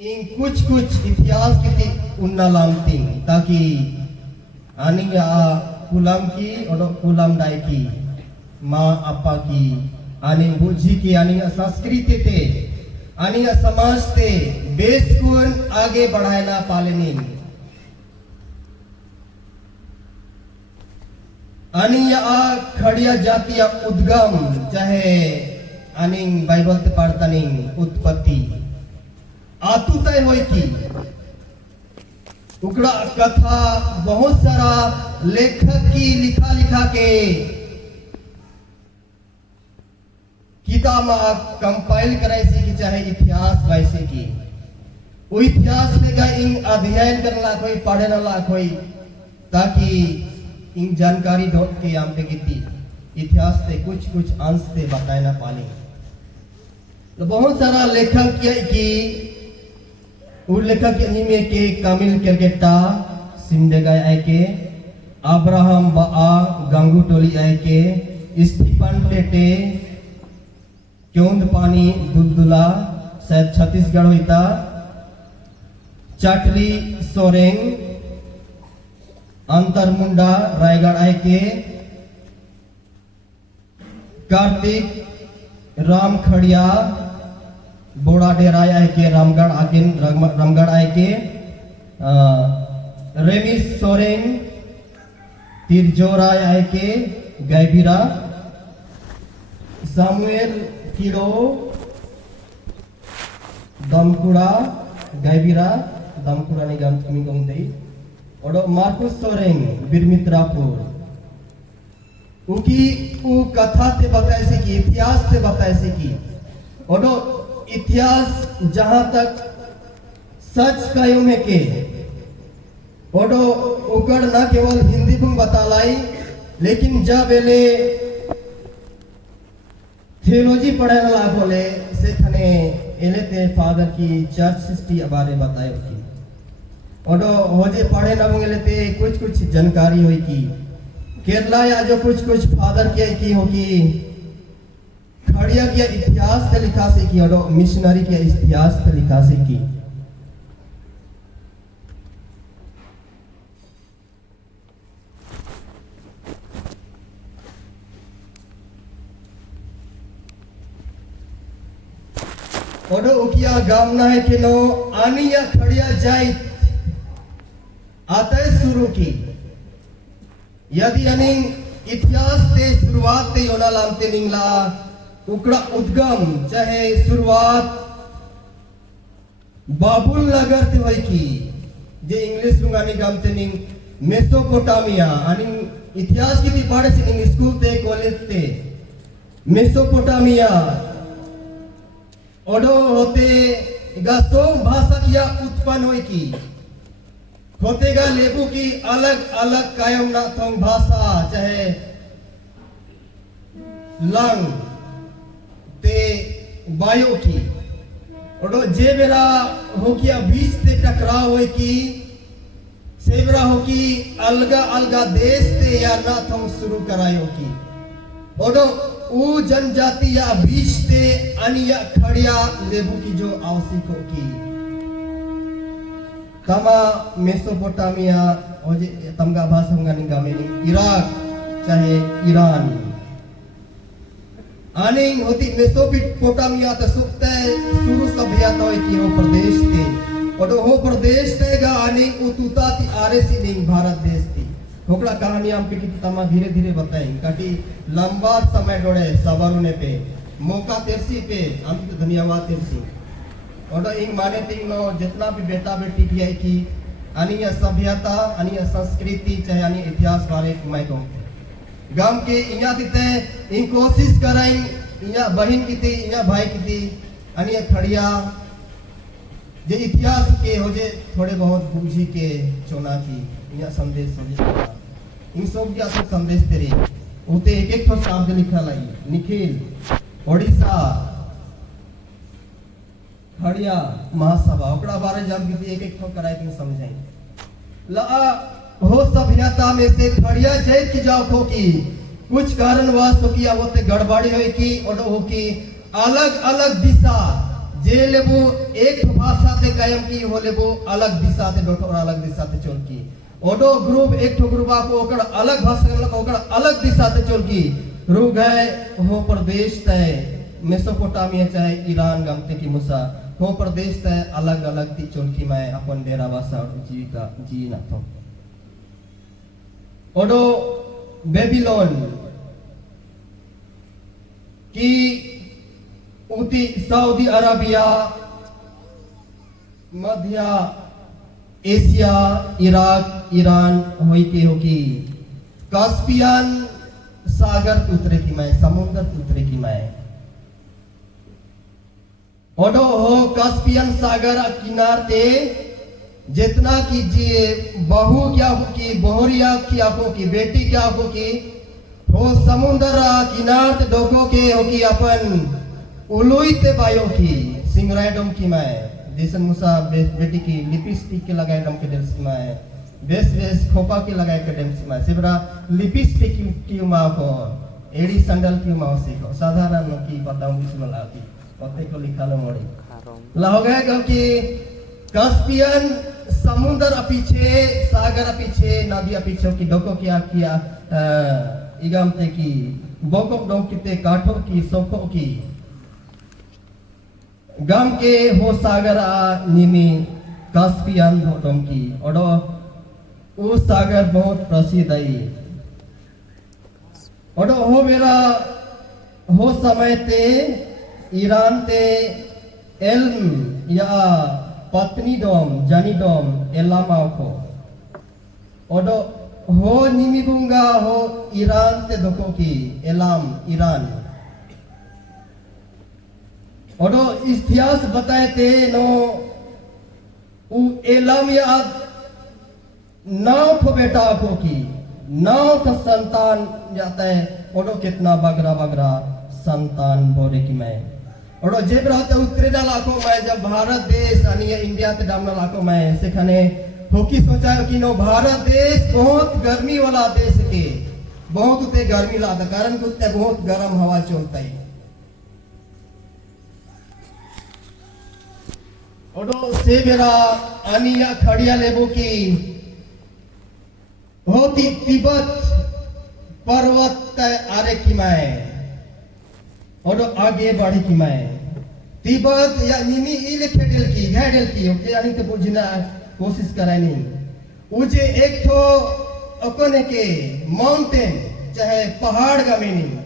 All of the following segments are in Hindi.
इन कुछ कुछ इतिहास की उन्ना लामतिंग ताकि आनिंग पुलाम की और पुलाम डाई की माँ अपा की आनिंग बुझी की आनिंग संस्कृति ते आनिंग समाज ते बेस कुन आगे बढ़ाना पालेनिंग आनिंग खड़िया जातीय उद्गम चाहे आनिंग बाइबल ते पढ़तानिंग उत्पत्ति आतुतय होई की उकड़ा कथा बहुत सारा लेखक की लिखा के किताब कंपाइल कराई की चाहे इतिहास वैसे की वो इतिहास लेगा इन अध्ययन करना कोई पढ़ने ला कोई ताकि इन जानकारी ढूंढ के हम पे की इतिहास से कुछ अंश से बताए ना पाले तो बहुत सारा लेखक किया कि लेखक में के कामिल केरकेटा सिंडेगाय आए के अब्राहम बा गंगू टोली आए के स्टीफन टेटे क्योंद पानी दुलदुला शायद छत्तीसगढ़ होता चाटली सोरेंग अंतरमुंडा रायगढ़ आए के कार्तिक राम खड़िया बोड़ा डेरा आए के रामगढ़ आए के रेमी सोरेन तिरजोरा आए के गैबिरा सामुएल किरो दमकुड़ा गैबिरा दमकुड़ा ने गाम कमी गंगदई और मार्कुस सोरेन बिरमित्रापुर उकी उ कथा ते बताए से की इतिहास ते बताए से की और इतिहास जहां तक सच कायम है के ओडो उकड़ ना केवल हिंदी में बतालाई लेकिन जब वेले थियोलॉजी पढ़ने ला बोले से थने एले ते फादर की चर्च सिस्टी बारे बताए की ओडो होजे पढ़े ना बोले ते कुछ जानकारी हुई की केरला या जो कुछ फादर की होगी खड़िया के इतिहास से लिखा से की और मिशनरी के इतिहास से लिखा से की और उकिया गामना है कि नो आनी या खड़िया जाए आता शुरू की यदि अनिंग इतिहास से शुरुआत ते योना लामते निंगला उकड़ा उद्गम चाहे शुरुआत बाबुल नगर ते वही की जे इंग्लिश लुगानी गामते निंग मेसोपोटामिया आणि इतिहास की पढ़े से निंग स्कूल ते कॉलेज ते मेसोपोटामिया ओडो होते गासो भाषा किया उत्पन्न हुई की होतेगा लेबू की अलग अलग कायम ना थोंग भाषा चाहे लंग ते बायो की और जे बेरा हो किया बीच से टकराव हो की से बेरा हो की अलगा देश ते या ना थम शुरू करायो की और उ जनजाति या बीच से अनिया खड़िया लेबू की जो आवश्यक हो की तमा मेसोपोटामिया और जे तमगा भाषा होगा निगामेनी इराक चाहे ईरान आनिंग होती मेसोपोटामिया त सुप्ते शुरू सभ्यता होई की हो प्रदेश थे और हो प्रदेश तेगा आनिंग उतुता ती आरे सी निंग भारत देश थी होकड़ा कहानी हम पे की तमा धीरे बताएं काटी लंबा समय डोड़े सवारुने पे मौका तेरसी पे हम तो धन्यवाद तेरसी और इंग माने तिंग नो जितना भी बेटा बेटी की आई की अनिया सभ्यता अनिया संस्कृति चाहे अनिया इतिहास बारे मैं कहूँ गांव के इया दिते इन कोशिश कराई इया बहन की थी इया भाई की थी अनिया खड़िया जे इतिहास के हो जे थोड़े बहुत बूझी के चोना की इया संदेश इन सब क्या सब संदेश तेरे होते एक तो शब्द लिखा लाई निखिल ओडिशा खड़िया महासभा ओकड़ा बारे जब की एक तो कराई के समझाई ला हो सभ्यता में से खड़िया जय की जाओ खो की कुछ कारणवश हो की होते गड़बड़ी हुई की और हो की अलग अलग दिशा जे लेबो एक भाषा ते कायम की हो लेबो अलग दिशा ते डोटो अलग दिशा ते चल की ओडो ग्रुप एक ठो ग्रुप को ओकर अलग भाषा मतलब ओकर अलग दिशा ते चल की रुग है हो प्रदेश तय मेसोपोटामिया चाहे ईरान गमते की मुसा हो प्रदेश तय अलग अलग ती चल की मैं अपन डेरा भाषा जीविका जी ना तो ओडो बेबीलोन की उती सऊदी अरबिया मध्य एशिया इराक ईरान होई के होगी कास्पियन सागर उतरे की मैं समुद्र उतरे की मैं ओडो हो कास्पियन सागर किनार ते जितना कीजिए बहू क्या हो की बोहरिया क्या हो की बेटी क्या हो की हो समुद्र किनार ते डोको के हो की अपन उलुई ते बायो की सिंगराइडम की मैं देशन मुसा बेटी की लिपस्टिक के लगाए डम के डेम सीमा है बेस बेस खोपा के लगाए के डेम सीमा है सिबरा लिपस्टिक की माँ को एडी संडल की माँ से को साधारण की बताऊं इसमें लाती पते को लिखा लो मोड़ी ला हो गया क्योंकि कास्पियन समुद्र पीछे सागर पीछे नदी पीछे की डोको किया इगमते की बोको डोंकिते काठों की सोखों की गम के हो सागर निमी कास्पियन होटम की ओडो वो सागर बहुत प्रसिद्ध है ओडो हो मेरा हो समय ते ईरान ते एल्म या पत्नी डोम जानी डोम एलामा को ओडो हो निमी बुंगा हो ईरान ते दोको की एलाम ईरान ओडो इतिहास बताए थे नो उ एलाम या नाव को बेटा को की नाव का संतान जाता है ओडो कितना बगरा बगरा संतान बोरे की मैं ओडो जेब रहते उत्तरे लाखों में जब भारत देश अन्य इंडिया ते डामना लाखों में सेखाने होकी सोचा कि नो भारत देश बहुत गर्मी वाला देश के बहुत उते गर्मी लाता कारण कुत्ते बहुत गर्म हवा चलता है ओडो से मेरा अनिया खड़िया लेबो की होती तिब्बत पर्वत आरे की मैं ओडो आगे बढ़े की मैं तिब्बत या निमी इले खेडेल की घेडेल की ओके यानी तो बुझना कोशिश कराए नहीं उजे एक तो अपने के माउंटेन चाहे पहाड़ का मीनिंग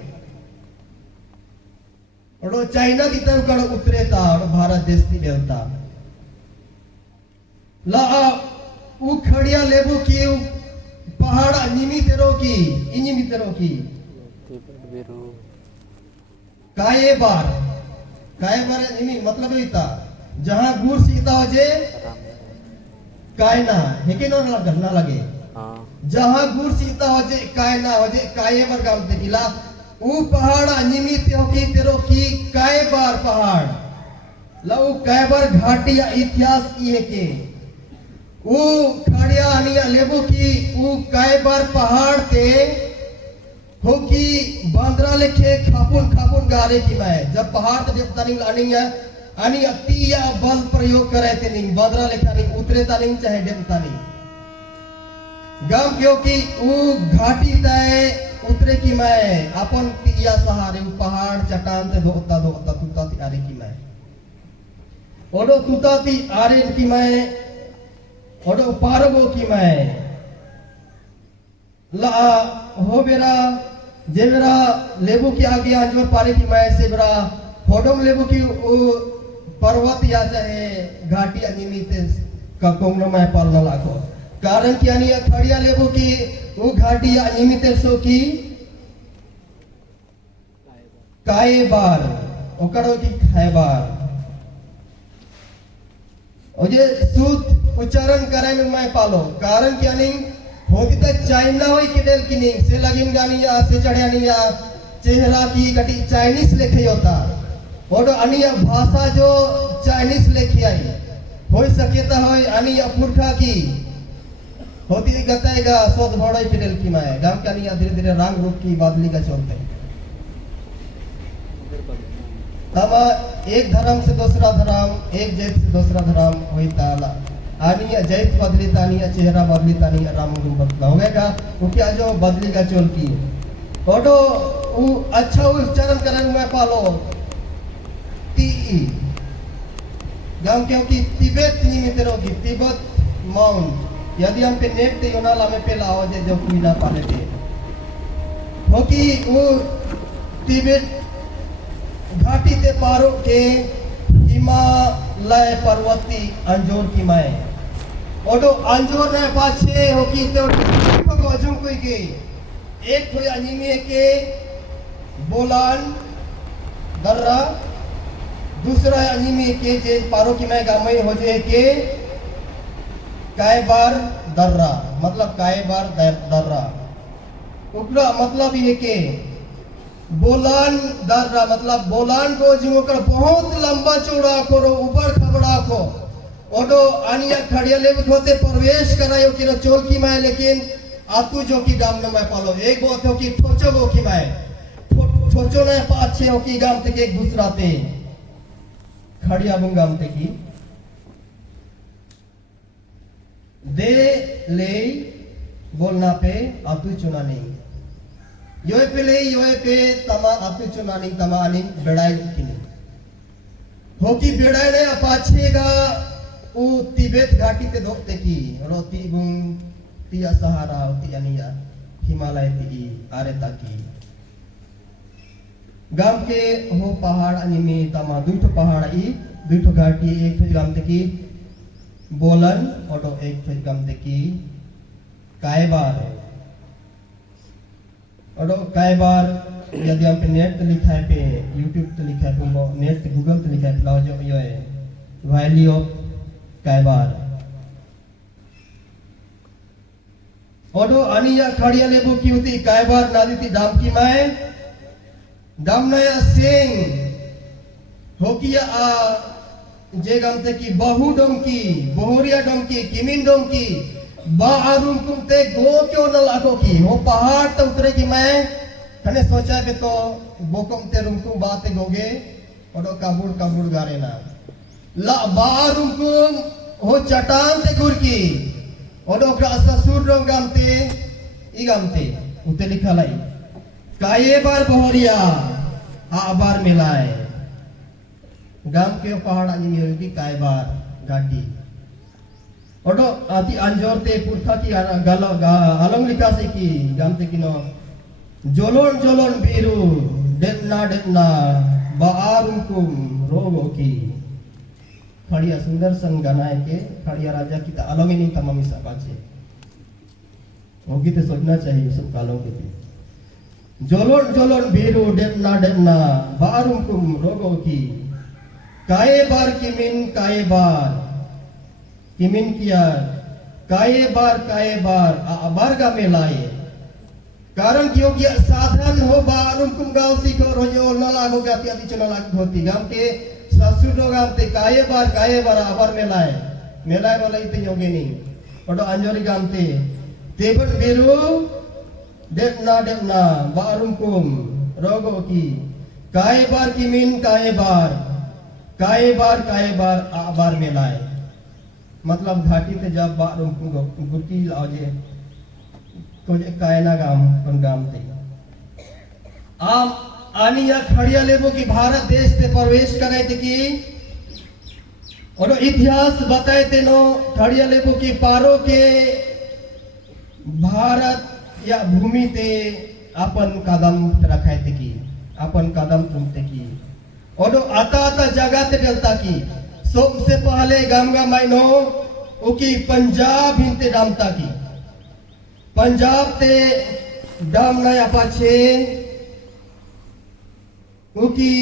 ओडो चाइना की तरफ कर उतरे था और भारत देश की देवता ला उ खड़िया लेबो की पहाड़ निमी तेरो की इनिमी तेरो की काये बार निमी मतलब इता जहां गुर सीता हो जे काय ना हेके ना लगे जहां गुर सीता हो जे काय ना हो जे काये बार काम ते किला उ पहाड़ निमी तेरो की काय बार पहाड़ ला उ काय बार घाटी या इतिहास की है के वो खड़िया अनिया लेबो की वो काय बार पहाड़ ते हो की बांद्रा लेखे खापुन खापुन गारे की मैं जब पहाड़ ते जब तनिंग अनि अति या बल प्रयोग करे ते नहीं बांद्रा लेखे नहीं उतरे ता नहीं चाहे डेम ता नहीं गम क्योंकि वो घाटी तय उतरे की मैं अपन या सहारे पहाड़ चट्टान ते धोता तुता ती आरे की मैं ओडो तुता ती आरे की मैं ओडो पारगो की मैं ला हो बेरा जे बेरा लेबू की आगे आजोर पारे की मैं से बेरा होडम लेबू की ओ पर्वत या चाहे घाटी अनिमित का कोंगनो में पालना लाखो कारण कि अनिया खड़िया लेबू की वो घाटी अनिमित सो की काय बार ओकरो की खाय बार ओजे सूत उच्चारण करे में मैं पालो कारण क्या नहीं होती तो चाइना होई किडेल की नहीं से लगिन गानी या से चढ़िया नहीं या चेहरा की गटी चाइनीस लेखे होता और अनिया भाषा जो चाइनीस लेके आई हो सकेता हो अनिया पुरखा की होती गताएगा सोद भोड़ाई किडेल की मैं गांव के अनिया धीरे धीरे रंग रूप की बादली का चलते तमा एक धर्म से दूसरा धर्म, एक जात से दूसरा धर्म होता ला आनी जात बदली तानी चेहरा बदली तानी राम गुण बदला होगा वो क्या जो बदली का चोल की ओडो वो अच्छा उच्चारण करें मैं पालो ती गांव क्योंकि तिब्बत नहीं मित्रों की तिब्बत माउंट यदि हम पे नेट ते योना लामे पे लाओ जे जो कोई ना पाले थे होकी वो तिब्बत घाटी ते पारो के हिमालय पर्वती अंजोर की माए ओडो अंजोर ने पाछे होकी ते को गोजुम कोई के एक कोई अनिमे के बोलान दर्रा दूसरा अनिमे के जे पारो की माए गामई हो जे के कायबार दर्रा मतलब कायबार दर्रा उपरा मतलब ये के बोलान दर्रा मतलब बोलान को जो कर बहुत लंबा चौड़ा करो ऊपर खबड़ा को ओडो आनिया खड़िया ले होते प्रवेश करायो कि चोल की माए लेकिन आतु जो की गाम न मैं पालो एक बात हो कि ठोचो गो की माए ठोचो ने पाछे हो की गाम तक एक दूसरा ते खड़िया बुंग गाम ते की दे ले बोलना पे आतु चुना नहीं योए पे तमा आतु चुनानी तमा आनी बेड़ाई किनी होकी बेड़ाई ने अपाछेगा उ तिब्बत घाटी ते धोते की रोती बुंग तिया सहारा होती अनिया हिमालय ती आरे ताकी गाम के हो पहाड़ अनिमे तमा दुइठो पहाड़ ई दुइठो घाटी एक ठो गाम ते की बोलन और एक ठो गाम ते की कायबार और कायबार यदि हम पे नेट तो लिखा है पे यूट्यूब तो लिखा है पे नेट गूगल तो लिखा है लाओ जो ये है वैली ऑफ कायबार और अनिया खड़िया लेबो की होती कायबार नादी थी दाम की माए दाम नया सिंह होकिया आ जे गमते की बहु डोंकी बोहरिया डोंकी किमिन डोंकी बाहरुम तुमते गो क्यों न लागो की वो पहाड़ तो उतरे की मैं कने सोचा बे तो बोकम ते रुमकुम बाते गोगे और काबुड़ काबुड़ गारे ना ला बाहरुम कुम हो चटान ते गुर की और ओकरा ससुर रंग गामते ई गामते उते लिखा लाई काये बार बोहरिया आ बार मिलाए गाम के पहाड़ आनी होगी कायबार घाटी ओडो आती अंजोर ते पुरखा की अलंग लिखा से की गाम ते किनो जोलोन जोलोन बीरू डेटना बाआरुकुम रोगो की खड़िया सुंदर संग गानाए के खड़िया राजा की अलंग ही नहीं तमामी सब आचे होगी तो सोचना चाहिए सब कालों के भी जोलोन जोलोन बीरू डेटना बाआरुकुम रोगो की काये बार किमिन किया काये बार अबार का मेलाए कारण क्यों कि साधन हो बारुम कुम गांव सीखो रोजो न लागो गाती आती चला लाग होती गांव के ससुर लोग गांव काये बार अबार मेलाए वाला इतने योगे नहीं और तो अंजोरी गांव तेबन बिरु डेपना बारुम कुम रोगो की काये बार किमिन काये बार अबार मेलाए मतलब घाटी ते जब गुटी लाओजे तो कायना गाम कौन गाम ते आम आनी या खड़िया लेबो की भारत देश ते प्रवेश करे थे की और इतिहास बताए थे नो खड़िया लेबो की पारो के भारत या भूमि ते अपन कदम रखाए थे की अपन कदम चुमते की और आता जगह ते डलता की सबसे पहले गामगा माइनो उकी पंजाब हिंते डामता की पंजाब ते डाम नया पाछे उकी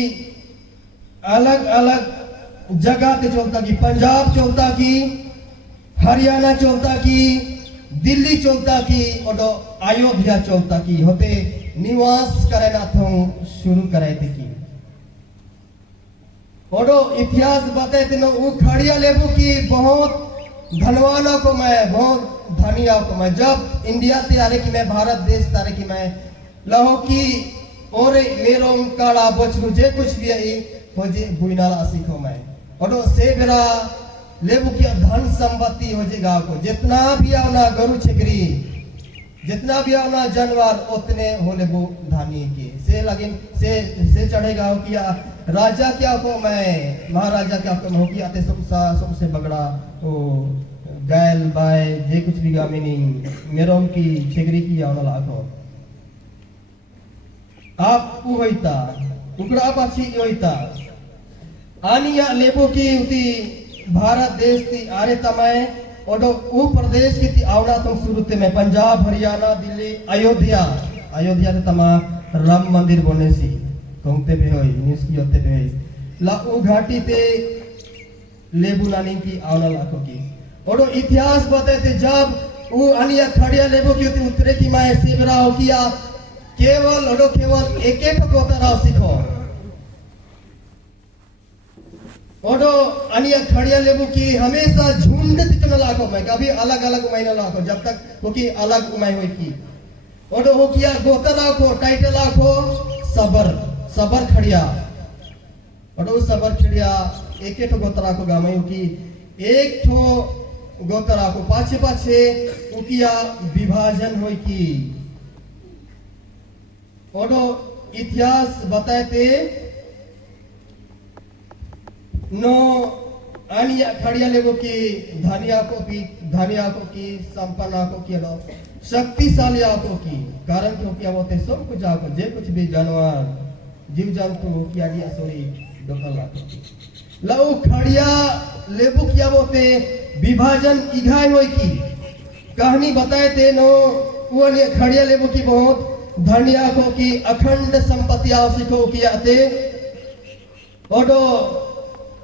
अलग अलग जगह ते चलता की पंजाब चलता की हरियाणा चलता की दिल्ली चलता की और अयोध्या चलता की होते निवास करे ना थो शुरू करे थे की और इतिहास बताए थे वो खड़िया लेबू की बहुत धनवानों को मैं बहुत धनिया को मैं जब इंडिया तैयारे की मैं भारत देश तारे की मैं लहो की और मेरो काला बचरू जे कुछ भी है हो जे बुइनाला सीखो मैं ओडो से बेरा लेबू की धन संपत्ति हो जे गाँव को जितना भी आवना गरु छेगरी जितना भी आवना जानवर उतने हो लेबू धानी के से लगिन से चढ़ेगा हो किया राजा क्या को मैं महाराजा क्या को हो किया ते सबसे बगड़ा ओ गैल बाय जे कुछ भी गामिनी मेरों की छेगरी की आवना लाखो आप होइता उकड़ा पाछी होइता आनिया लेबू की उती भारत देश ती आरे तमाय ओडो उ प्रदेश की ती आवना तुम शुरुते में पंजाब हरियाणा दिल्ली अयोध्या ते तमा राम मंदिर बने सी तुमते पे होई निस की होते पे ला उ घाटी ते लेबू नानी की आवना लाखो की ओडो इतिहास बताते जब उ अनिया खड़िया लेबू की उतरे की माए सिबरा हो किया केवल एक एक गोतरा सीखो ओडो अनिया खड़िया लेबू की हमेशा झुंड तिकन लाखो मैं कभी अलग अलग उमाई न लाखो जब तक वो की अलग उमाई हुई की ओडो हो किया गोतर लाखो टाइटल लाखो सबर खड़िया ओडो सबर खड़िया एक एक गोतर लाखो गामई की एक ठो गोतर लाखो पाछे उकिया विभाजन हुई की ओडो इतिहास बताते नो अनिया खड़िया लेबो की धनिया को की संपन्ना को की लो शक्तिशाली को की कारण क्यों किया होते सब कुछ आको जे कुछ भी जानवर जीव जंतु किया दिया सोरी दोकला लो खड़िया लेबो किया होते विभाजन इघाई होई की कहानी बताए थे नो वो खड़िया लेबो की बहुत धनिया को की अखंड संपत्ति आवश्यक हो किया थे ओडो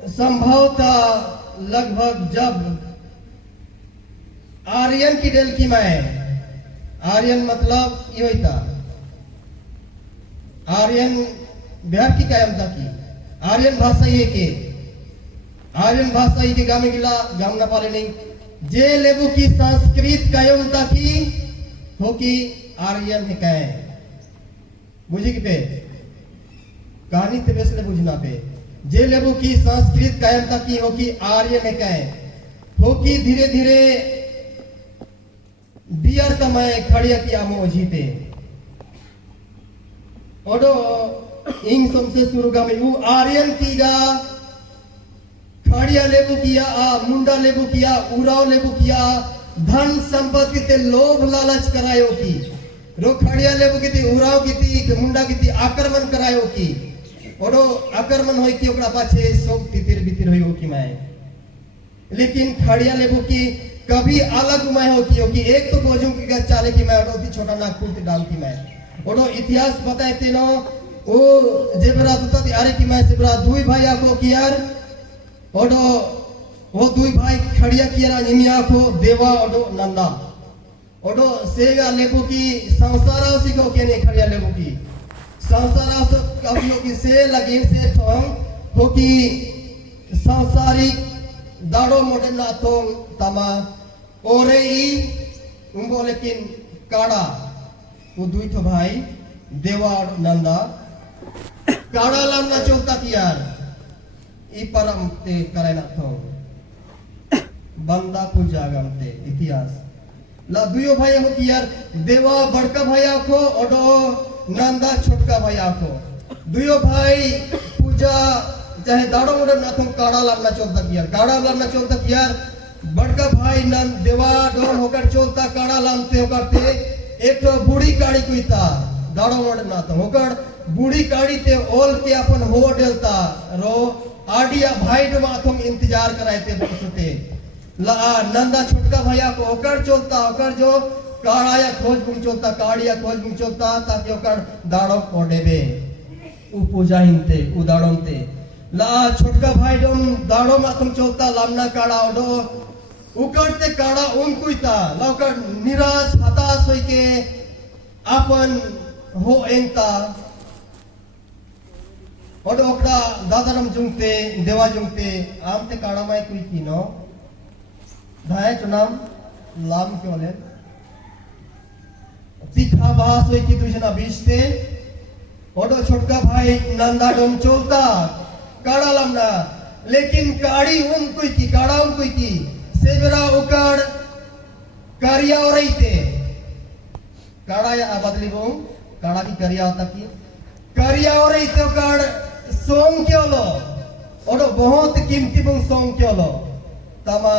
संभवतः लगभग जब आर्यन की डेल की मैं आर्यन मतलब ये था आर्यन बिहार की कायम था की आर्यन भाषा ये के आर्यन भाषा ये के गामे गिला गाम न पाले नहीं जे लेबू की संस्कृत कायम था की हो की आर्यन है कहे बुझी की पे कहानी ते बेसले बुझना पे जे लेबू की संस्कृत कायम तक की हो कि आर्य में कहे हो कि धीरे धीरे डियर तमय खड़िया किया मो जीते ओडो इंग से शुरू गा में वो आर्यन कीगा खड़िया लेबू किया मुंडा लेबू किया उराव लेबू किया धन संपत्ति ते लोभ लालच करायो की रो खड़िया लेबू की थी उराव की थी मुंडा की थी आक्रमण करायो की ओडो आक्रमण होई की ओकरा पाछे सब तितिर बितिर होई हो की मैं लेकिन खड़िया लेबू की कभी अलग मैं हो की एक तो बोझों की गच चाले की मैं ओडो थी छोटा नागपुर ते डाल की मैं ओडो इतिहास बताए तीनो ओ जेबरा दुता ती आरे की मैं सिबरा दुई भाई आको कियार ओडो वो दुई भाई खड़िया कियार निमिया को देवा ओडो नंदा ओडो सेगा लेबू की संसारा सिको के ने खड़िया लेबू की संसारा से कवियों की से लगी से ठोंग हो कि संसारिक दाड़ो मोटे ना तो तमा ओरे ही उनको लेकिन काड़ा वो दुई तो भाई देवा और नंदा काड़ा लाना चलता कि यार ई परम ते करे ना तो बंदा पूजा गमते इतिहास ला दुयो भाई हो कि यार देवा बड़का भाई आखो ओडो नंदा छोटका भाई आखो दुयो भाई पूजा चाहे दाड़ो मोड़े ना तुम काड़ा लाना चलता किया काड़ा लाना चलता किया बड़का भाई नंद देवा डोर होकर चलता काड़ा लानते होकर ते एक तो बूढ़ी काड़ी कोई था दाड़ो मोड़े ना तो होकर बूढ़ी काड़ी ते ओल के अपन हो डेलता रो आडिया भाई डो माथुम इंतजार कराए ते बसते ला नंदा छोटका भैया को होकर चलता होकर जो काड़ाया खोज बुंग चलता काड़िया खोज बुंग चलता ताकि होकर दाड़ो कोडेबे उ पूजा हिंते उ दाड़ोंते ला छोटका भाई डोम दाड़ो में तुम चलता लामना काड़ा ओडो उकड़ते काड़ा उनकुई ता लौकर निराश हताश होई के अपन हो एंता ओडो ओकड़ा दादारम जुंगते देवा जुंगते आमते काड़ा माई कुई की नो धाय चुनाम लाम क्यों ले तीखा बास हुई की तुझे ना बीचते ओडो छोटका भाई नंदा डोम चलता काड़ा लमना लेकिन काड़ी उनको की काड़ा उनको की सेवरा उकार कारिया और थे काड़ा या बदली वो काड़ा की करिया होता की करिया और थे उकार सोंग क्यों लो और बहुत कीमती बुंग सोंग क्यों लो तमा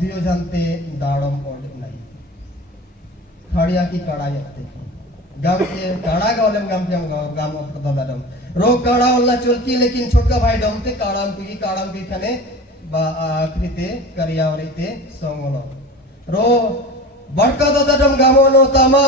दियो जानते दाड़म और नहीं खड़िया की काड़ा याते गांव के काड़ा गावलम गांव पता दाड़म रो काड़ा वाला चलती लेकिन छोटका भाई डमते काड़ाम की खाने आखरीते करिया और थे सोंग लो रो बड़का दादा डम गामोनो तमा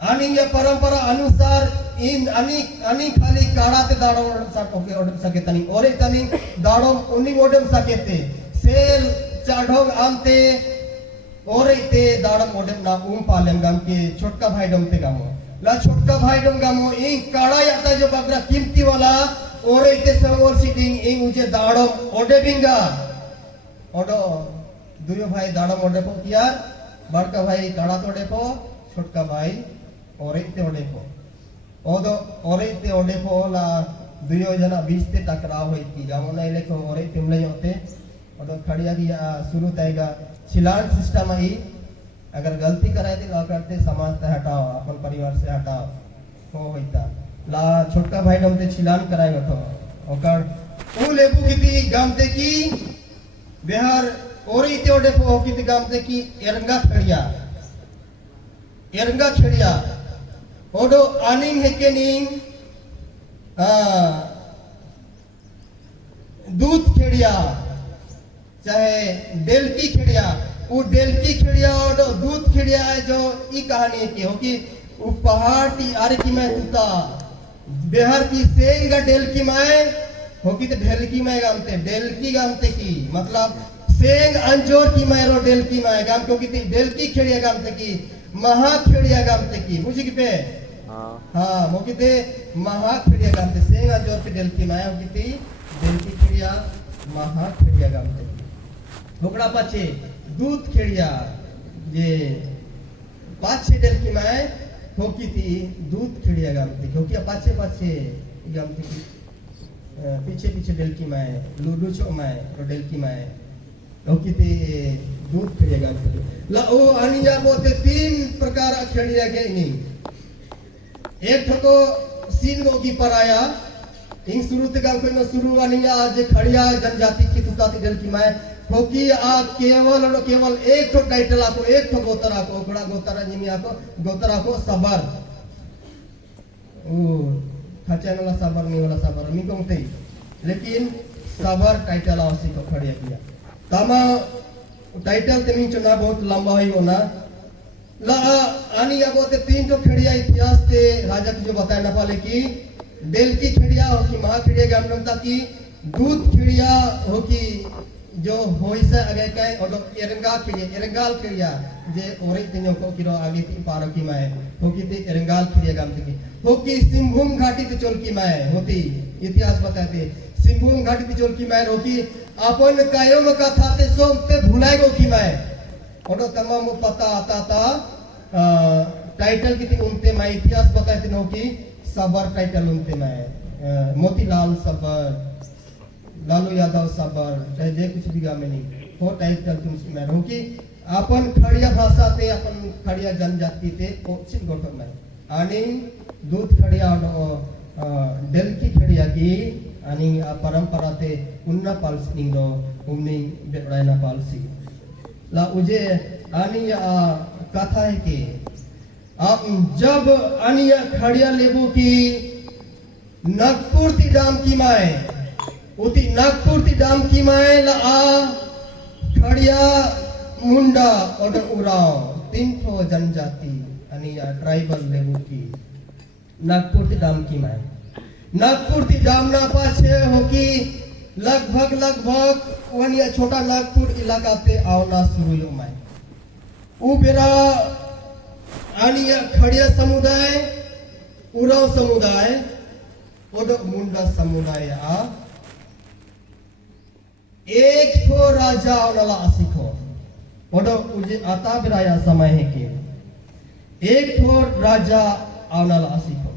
आणि या परंपरा अनुसार इन आणि खाली काड़ा ते दाड़ो साके ओडम सके तनी ओरे तनी दाड़ो उन्नी ओडम सके ते सेल चाढ़ोग आमते ओरे ते दाड़म ओडम ना पालेम गाम के छोटका भाई डम ते गामो ला छोटका भाई डम गामो इन काड़ा याता जो बगरा कीमती वाला ओरे ते संगोर सिटिंग इन उजे दाड़ो ओडे बिंगा ओडो दुयो भाई दाड़म ओडे पो किया बड़का भाई काड़ा तोड़े पो छोटका भाई ओरेते ओडे पो ओदो ओरेते ओडे पो ला दुयो जना बीचते टकराव होई की गामोना इले को ओरेते उमले होते ओदो खड़िया की शुरू तयगा छिलान सिस्टम आई अगर गलती कराए थे ला करते समाज से हटाओ अपन परिवार से हटाओ हो होइता ला छोटका भाई डमते छिलान कराए गथो ओकर उ लेबू किती गामते की बिहार ओरेते ओडे पो किती गामते की एरंगा खेड़िया ओडो आनिंग हेकेनिंग दूध खेड़िया चाहे डेलकी खेड़िया वो डेलकी खेड़िया ओडो दूध खेड़िया है जो ई कहानी की हो कि वो पहाड़ की आरे की मैं तुता बिहार की सेंगा डेलकी मैं हो कि तो ढेलकी मैं गामते डेलकी गामते की मतलब सेंग अंजोर की मैं रो डेलकी मैं गाम क्योंकि डेलकी खेड़िया गामते की महा खेड़िया गामते की मुझे की पे हाँ मोकिते महा खेड़िया गामते सेंगा जोर पे डेलकी माया होकिती डेलकी खेड़िया महा खेड़िया गामते बोकड़ा पाछे दूध खेड़िया ये पाछे डेलकी माया होकिती दूध खेड़िया गामते क्योंकि पाछे पाछे गामते की पीछे पीछे डेलकी माया लूडू चो माया और डेलकी माया होकिती दूध खेड़िया गामते ला ओ आनिया बोते 3 प्रकार खेड़िया के नहीं एक ठको सीन गो की पराया इन शुरू ते गाम को शुरू आनिया जे खड़िया जनजाति की तुताती डेल की मैं होकी आ केवल एक ठो टाइटल आको एक ठो गोतरा को ओकड़ा गोतरा जिमिया को गोतरा को सबर ओ खाचा वाला सबर नहीं वाला सबर मी कहते लेकिन सबर टाइटल आवसी को खड़िया किया तमा टाइटल ते मी चुना बहुत लंबा ही होना ला आनी अबोते 3 तो खेड़िया इतिहास ते राजा की जो बताया ना पाले की डेल की खेड़िया हो की महा खेड़िया गामनता की दूध खेड़िया हो की जो होइसा अगे काय और एरंगाल खेड़िया जे ओरे तिनो को किरो आगे ती पारो की माय हो की ते एरंगाल खेड़िया गामते की हो की सिंहभूम घाटी ते चोल की माय होती इतिहास बताते सिंहभूम घाटी ते चोल की माय हो की अपन कायम कथा ते सोते भुलाए गो की माय ओडो तमाम पता आता था टाइटल की थी उनते मैं इतिहास बताए थे नो की सबर टाइटल उनते मैं मोतीलाल सबर लालू यादव सबर चाहे जे कुछ भी गामे नहीं वो टाइटल तुम मैं रोकी अपन खड़िया भाषा ते अपन खड़िया जनजाति ते कोचिन गोठो में आणि दूध खड़िया डेलकी खड़िया की आणि परंपरा ते उन्ना पालसी निंगो उन्नी बेड़ायना पालसी ला उजे आनिया कथा है कि आप जब आनिया खड़िया लेबू की नागपुर ती डाम की माए उती नागपुर ती डाम की माए ला खड़िया मुंडा और उराव 3 ठो जनजाति आनिया ट्राइबल लेबू की नागपुर ती डाम की माए नागपुर ती डाम ना पाछे हो की लगभग वनिया छोटा नागपुर इलाका ते आवना शुरू यो माय उबेरा आनिया खड़िया समुदाय उराव समुदाय और मुंडा समुदाय एक ठो राजा आवला आसिखो और उजे आता बिराया समय है के एक ठो राजा आवला आसिखो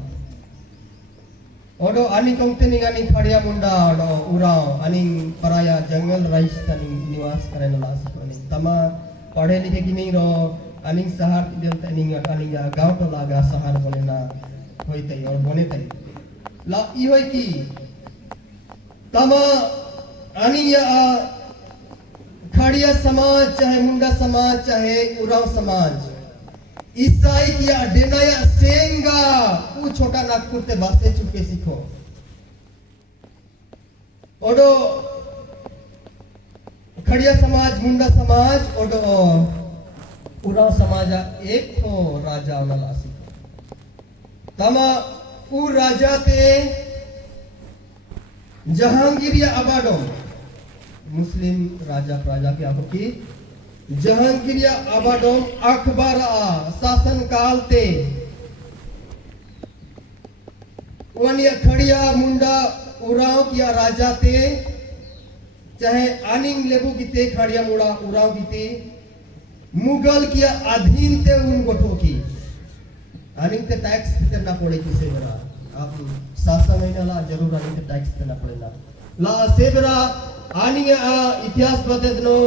odo aning kongtening aning khadiya munda odo urao aning paraya jungle rice taning niwas karena lasik aning tama पढ़े लिखे की नहीं रो अनिंग शहर की देवता अनिंग अनिंग गांव तो लागा शहर बने ना होई तई और बने तई ला ई होई की तमा अनिंग खड़िया समाज चाहे मुंडा समाज चाहे उराव समाज ईसाई किया डेनाया सेंगा वो छोटा नागपुर ते बासे चुके सीखो ओडो खड़िया समाज मुंडा समाज ओडो उराव समाज एक हो राजा वाला सीखो तमा उ राजा ते जहांगीर या अबाडो मुस्लिम राजा प्राजा की आंखों की जहांगीर या अबाडो अखबार शासन काल ते वनिया खड़िया मुंडा उराव किया राजा ते चाहे आनिंग लेबू कीते खड़िया मुड़ा उराव कीते मुगल किया अधीन ते उन गोठो की आनिंग ते टैक्स करना पड़े किसे बरा आप शासन में ना जरूर आनिंग ते टैक्स करना पड़ेगा ला से बरा आनिंग इतिहास बते दनो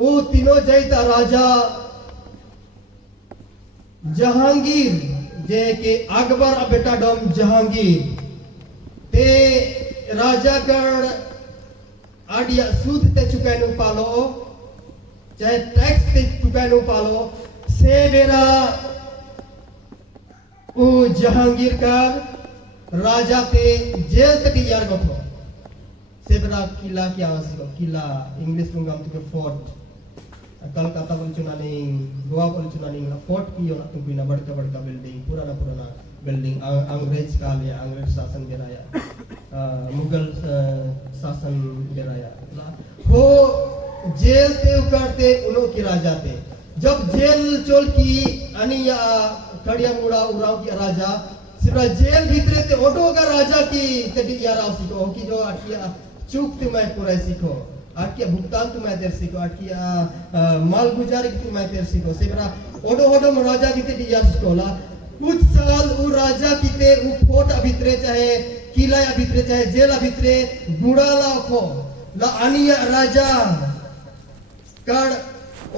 ओ तीनों जैता राजा जहांगीर जे के अकबर बेटा डोम जहांगीर ते राजागढ़ आडिया सूद ते चुकानु पालो चाहे टैक्स ते चुकानु पालो से बेरा ओ जहांगीर का राजा ते जेल तक यार गथो से बेरा किला क्या आसिको किला इंग्लिश लुंगाम तुके फोर्ट कलकत्ता बोल चुनानी गोवा बोल चुनानी फोर्ट की यो तुम बिना बड़का बड़का बिल्डिंग पुराना पुराना बिल्डिंग अंग्रेज काल या अंग्रेज शासन गिराया मुगल शासन गिराया हो जेल ते उकारते उनो की राजा थे जब जेल चोल की अनिया खड़िया मुड़ा उराव की राजा सिर्फ जेल भीतरे ते ओटो का राजा की तेडी यारा सीखो की जो अटिया चूक ते मैं पूरा सीखो अटिया भुगतान तो मैं तेरे सीखो अटिया माल गुजारी की मैं तेरे सीखो सिर्फ ओटो ओटो राजा की तेडी यार सीखोला कुछ साल उ राजा की ते उ फोर्ट अभितरे चाहे किला अभितरे चाहे जेल अभितरे गुड़ाला को ला अनिया राजा कर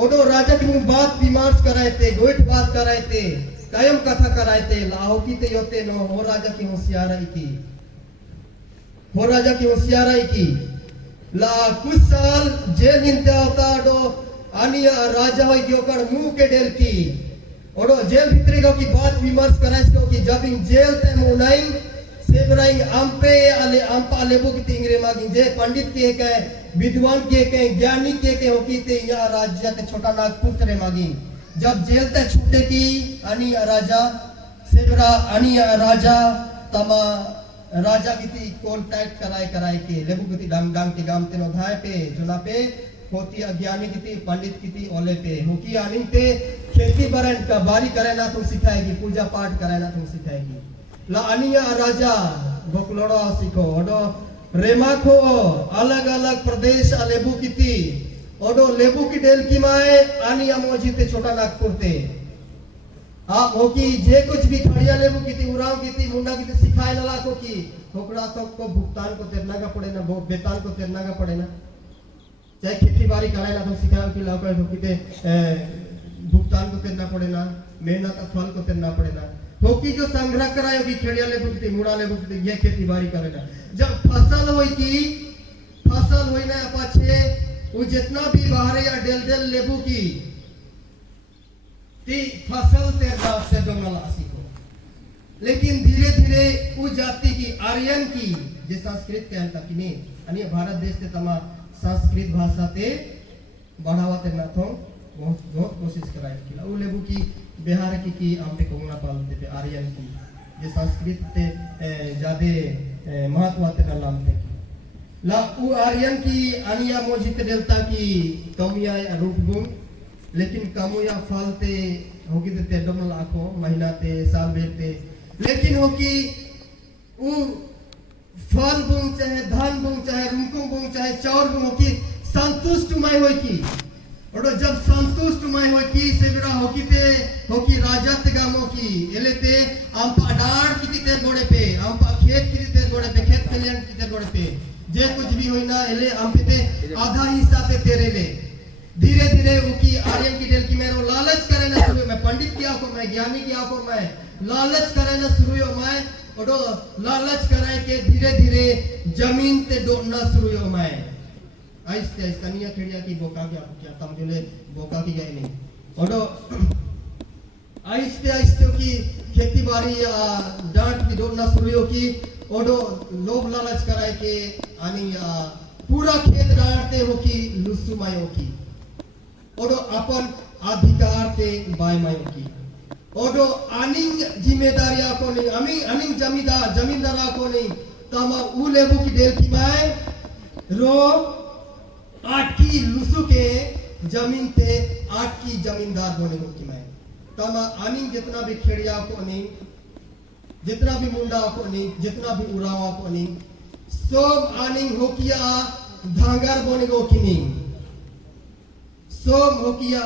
ओडो राजा की बात विमर्श कराए थे गोइठ बात कराए थे कायम कथा कराए थे लाहो की ते योते नो हो राजा की होशियाराई की हो राजा की होशियाराई की ला कुछ साल जेल हिंते होता डो अनिया राजा हो क्यों कर मुंह के डेल की ओडो जेल भीतरे को की बात विमर्श कराए को की जब इन जेल ते मुनाई सेबराई आंपे आले आंपा लेबो की तिंगरे मागिं जे पंडित के विद्वान के ज्ञानी के हो की ते या राज्य ते छोटा नागपुर तरे मागिं जब जेल ते छूटे की अनि राजा सेबरा अनि राजा तमा राजा की ती कांटेक्ट कराए के लेबो की डांग डांग के गाम ते नो धाय पे जुना पे होती ज्ञानी की ती पंडित की ती ओले पे हो की आनी ते खेती बरन का बारी करे ना तुम सिखाएगी पूजा पाठ करे ना तुम सिखाएगी ला अनिया राजा बोकलोड़ो सीखो ओडो रेमाखो अलग अलग प्रदेश लेबू की थी ओडो लेबू की डेल की माए अनिया मोजीते छोटा नागपुर ते आप हो की जे कुछ भी खड़िया लेबू की थी उराव की थी मुंडा की थी सिखाए लला को की होकड़ा तो को भुगतान को तेरना का पड़े ना वेतन को तेरना का पड़े ना चाहे खेती बाड़ी करे ना तो सिखाओ की लाओ को की भुगतान को तेरना पड़े ना मेहनत का फल को तेरना पड़े ना होकी जो संग्रह कराए होगी खेड़िया ले बुकती मुड़ा ले बुकती ये खेती बाड़ी करेगा जब फसल होई ना पाछे वो जितना भी बाहर या डेल लेबू की ती फसल ते दाव से डोंगला सीखो लेकिन धीरे धीरे वो जाति की आर्यन की जे संस्कृत के अंत की नहीं अनि भारत देश ते तमा संस्कृत भाषा ते बढ़ावा ते ना थो बहुत कोशिश कराए कि वो लेबू की बिहार की आमटे कोंगना पालते पे आर्यन की जे संस्कृत ते जादे महत्व ते नाम ते ला उ आर्यन की अनिया मोजित डेल्टा की कमिया रूप गुण लेकिन कमुया फल ते होगी ते डम लाखो महीना ते साल बेते लेकिन हो की उ फल गुण चाहे धान गुण चाहे रुमको गुण चाहे चाउर गुण की संतुष्ट मय होई की और जब संतुष्ट मय हो की सेवरा हो की राजा ते गामो की एलेते आंपा डार की ते गोड़े पे आंपा खेत की ते गोड़े पड़ते जे कुछ भी होई ना एले हम पिते आधा हिस्सा ते तेरे ले धीरे धीरे उकी आर्यन की डेल की मेरो लालच करे ना शुरू में पंडित क्या को मैं ज्ञानी क्या को मैं लालच करे ना शुरू हो मैं ओडो लालच करे के धीरे धीरे जमीन ते डोबना शुरू हो मैं आइस्ते आइस्ते निया खेड़िया की बोका क्या तम जुले बोका की गई नहीं ओडो आइस्ते आइस्ते की खेती बाड़ी डांट की डोबना शुरू हो की ओडो लोभ लालच कराए के आनी पूरा खेत डांटते हो की लुसुमाई हो की ओडो अपन अधिकार के बाय माय की ओडो अनिंग जिम्मेदारिया को नहीं अनिंग जमींदार को नहीं तमा उ लेबू की डेल की माय रो आठ की लुसु के जमीन ते आठ की जमींदार बोले को की माय तमा अनिंग जितना भी खेड़िया को नहीं जितना भी मुंडा को नहीं जितना भी उड़ावा को नहीं सब अनिंग हो किया धांगर बोले को की नहीं सोम हो किया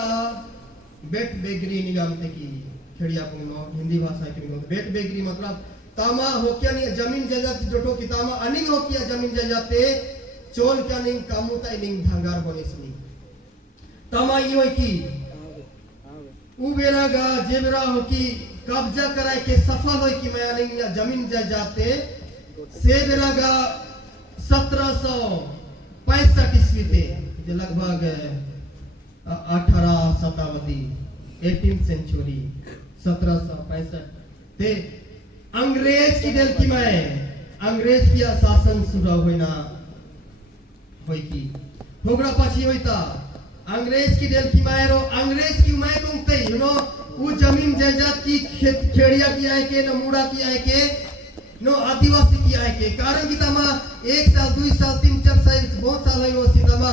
बेट बेगरी निगामते की खेड़िया को हिंदी भाषा के निगाम बेट बेगरी मतलब तामा हो क्या नहीं जमीन जायदाद जोटो की तामा अनिंग हो किया जमीन जायदाते चोल क्या नहीं कामुता नहीं धांगार बने सुनी तामा ये हो की उबेरागा जेबरा हो की कब्जा कराए के सफल हो की मैं अनिंग जमीन जायदाते से बेरागा 1765 ईस्वी ते लगभग 18 शताब्दी 18th सेंचुरी 1765 ते अंग्रेज की डेल की मैं अंग्रेज की शासन शुरू होना होई की होगड़ा पाछी होईता अंग्रेज की डेल की मैं रो अंग्रेज की मैं तुमते यू नो वो जमीन जायदाद की खेड़िया की आए के न मुड़ा की आए के नो आदिवासी की आए के कारण की तमा 1 साल 2 साल 3 4 साल बहुत साल हो सीतमा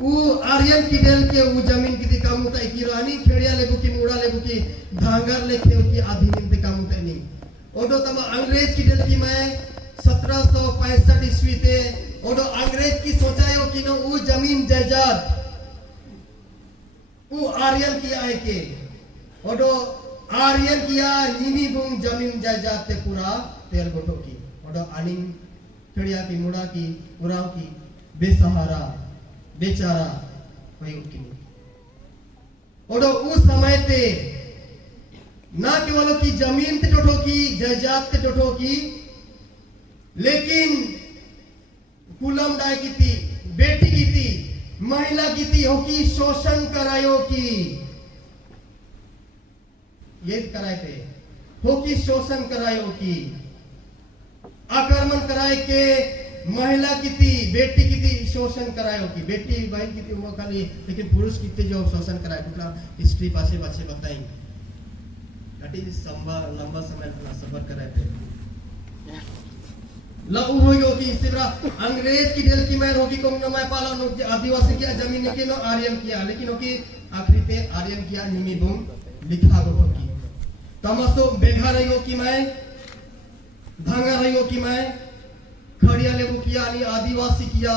वो आर्यन की डेल के वो जमीन की काम होता है कि रानी खेड़िया लेबू की मुड़ा लेबू की धांगर लेके की आधी नींद काम होता है नहीं ओडो तमा अंग्रेज की डेल की मैं 1765 ईस्वी ते ओडो अंग्रेज की सोचायो कि नो वो जमीन जायदाद वो आर्यन की आए के ओडो आर्यन किया नीमी बुंग जमीन जायदाद ते पूरा तेल गोटो की ओडो अनिंग खेड़िया की मुड़ा की उराव की बेसहारा बेचारा वही उनकी ओडो उस समय ते ना केवल की जमीन ते टोटो की जायदाद ते टोटो की लेकिन कुलम डाय की थी बेटी की थी महिला की थी हो की शोषण करायो की ये कराए थे हो की शोषण करायो की आक्रमण कराए के महिला की थी बेटी की थी शोषण करायो की बेटी बहन की थी वो खाली लेकिन पुरुष की थी जो शोषण कराए टुकड़ा हिस्ट्री पासे पासे बताई कटी लंबा समय अपना सफर कराए थे लाऊ होयो की इसीरा अंग्रेज की डेल की मैं रोगी को न मैं पाला नो आदिवासी किया जमीन के नो आर्यन किया लेकिन ओकी आखिरी ते आर्यन किया निमी बुम लिखा गो की तमसो बेघा रहियो की मैं धांगा रहियो की मैं खड़िया लेबू किया आदिवासी किया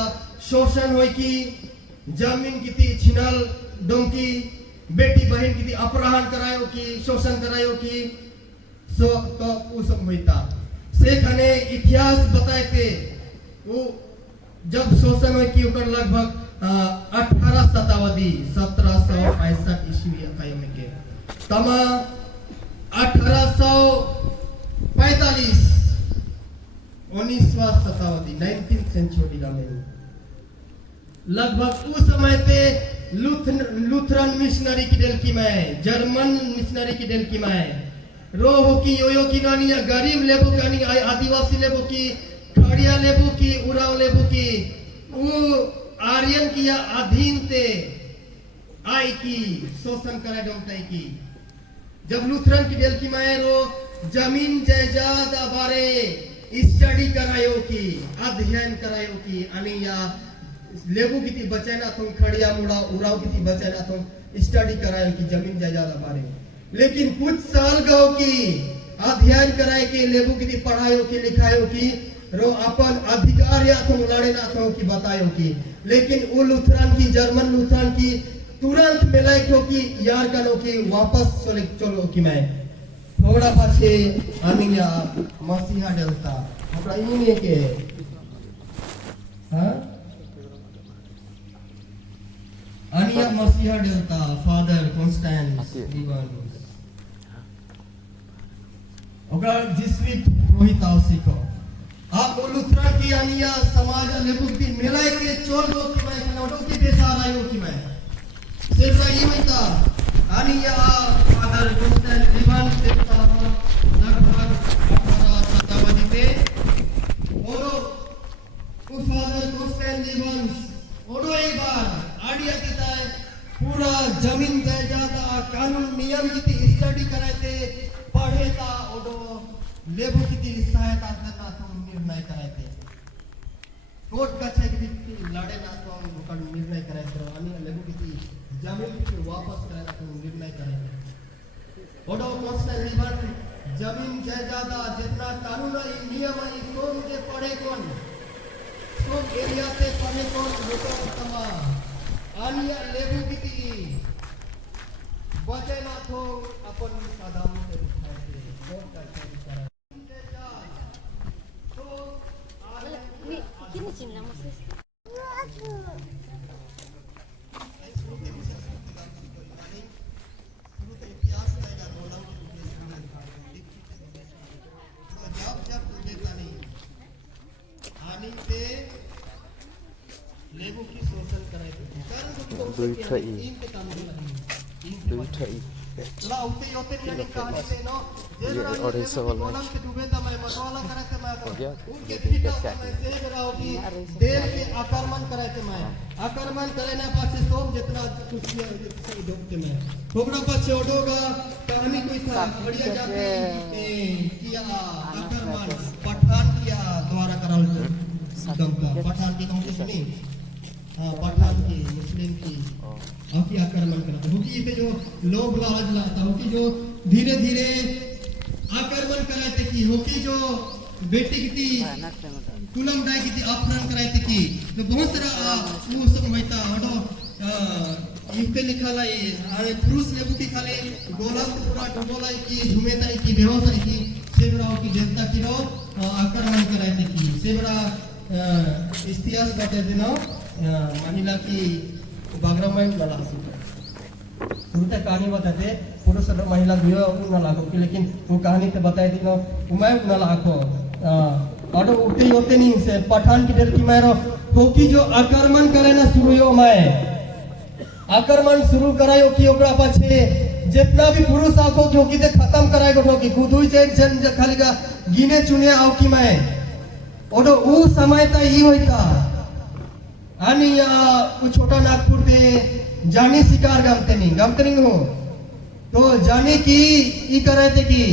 शोषण होई की जमीन की थी छिनल डोंकी बेटी बहन की थी अपहरण करायो की शोषण करायो की सो तो वो सब होता से खने इतिहास बताए थे वो जब शोषण हुई की ऊपर लगभग 18 शताब्दी 1765 ईस्वी में के तमा 1845 19वीं शताब्दी 19th सेंचुरी का में लगभग उस समय पे लूथरन मिशनरी की डेल की मैं जर्मन मिशनरी की डेल की मैं रो हो की यो की नानी गरीब लेबू की आदिवासी लेबू की खड़िया लेबू की उराव लेबू की वो आर्यन की अधीन ते आई की शोषण करे डोंटाई की जब लूथरन की डेल की मैं रो जमीन जायदाद बारे स्टडी करायो की अध्ययन करायो की आणि या लेबू की थी बचाना तुम खड़िया मुड़ा उड़ाव की थी बचाना तुम स्टडी करायो की जमीन जायदाद बारे लेकिन कुछ साल गो की अध्ययन कराए के लेबू की थी पढ़ायो की लिखायो की रो अपन अधिकार या तुम लड़े ना तुम की बतायो की लेकिन वो लूथरन की जर्मन लूथरन की तुरंत मिलाए क्यों की यार करो की वापस चलो की मैं थोड़ा पाछे आनिया मसीहा डेल्टा अपना इने के Ania Masiha Delta, Father Constance Liban. Oga Jesuit Rohit Ausiko. आप लुथरा की अनिया समाज लेबुक की मिलाए के चोर दो की मैं कनोडो की बेसारा यो की मैं सिर्फ ये मिलता अनिया फादर गुस्तान लिबान देवता लगभग 18 शताब्दी पे और उस फादर गुस्तान लिबान और एक बार आडिया किता है पूरा जमीन जायदाद कानून नियम की स्टडी कराए थे पढ़े था और लेबू की सहायता करना तो निर्णय कराए थे कोर्ट का छे की लड़े ना तो हम निर्णय कराए थे अनि लेबू की जमीन की वापस कराना तो निर्णय कराए थे और कॉन्स्टेंट लिबान जमीन जायदाद जितना कानून है नियम है कौन के पढ़े कौन एरिया से पढ़े कौन लोगों तमा अनि लेबू की बचे ना तो अपन कदम से दिखाए थे कोर्ट का छे Kini cinta masih. आक्रमण करे थे मैं आक्रमण करे ना पाछे सोम जितना कुछ सही दोते मैं थोड़ा पाछे ओडोगा कहानी कोई था बढ़िया जाते किया आक्रमण पठान किया द्वारा करल दमका पठान की कौन सुनी हां पठान की मुस्लिम की आकी आक्रमण करता होगी पे जो लोभ लालच लाता होगी जो धीरे धीरे आक्रमण कराए थे की होगी जो बेटी की कुलम दाई की अपहरण कराए थे की तो बहुत सारा वो सब होता हडो युक्ति निकाला अरे पुरुष लेबू की खाले गोलाम पूरा टोला की झुमेता की बेहोश की सेवराओ की जनता की रो आक्रमण कराए थे की सेवरा इतिहास बता देना महिला की बैकग्राउंड वाला उनका कहानी बताते पुरुष और महिला दुयो उन लाखों की लेकिन वो कहानी तो बताई थी ना उमय उन लाखों और उठते होते नहीं से पठान की डेल की मैरो होकी जो आक्रमण करे ना शुरू हो मैं आक्रमण शुरू करायो की ओकरा पाछे जितना भी पुरुष आखो क्योंकि ते खत्म कराए गो की खुदुई जन खाली का गिने चुने आओ की मैं और वो समय ता ई होता आणि छोटा नागपुर ते जानी शिकार गमते नहीं हो तो जाने की ई करे थे की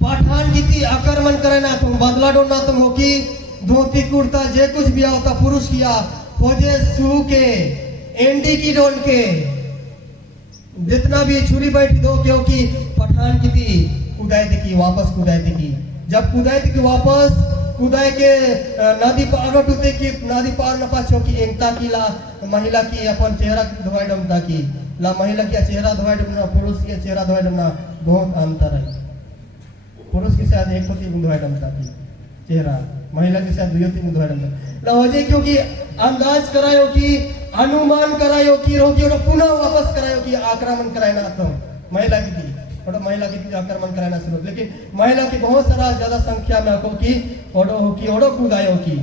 पठान की थी आक्रमण करे ना तुम बदला डो ना तुम हो की धोती कुर्ता जे कुछ भी होता पुरुष किया खोजे सू के एंडी की डोल के जितना भी छुरी बैठी दो क्योंकि पठान की थी कुदाई थी की वापस कुदाई थी की जब कुदाई थी की वापस कुदाई के नदी पार उठते की नदी पार न पाछो की एकता की ला महिला की अपन चेहरा धोए डमता की ला महिला की चेहरा धोए डमना पुरुष की चेहरा धोए डमना बहुत अंतर है पुरुष के साथ एक होती धोए डमता की चेहरा महिला के साथ दुयोती धोए डमता ला हो जाए क्योंकि अंदाज करायो की अनुमान करायो की रोगी और पुनः वापस करायो की आक्रमण कराए ना तो महिला की थी और महिला की आक्रमण कराना शुरू लेकिन महिला की बहुत सारा ज्यादा संख्या में आको की ओडो हो की ओडो कुदायो की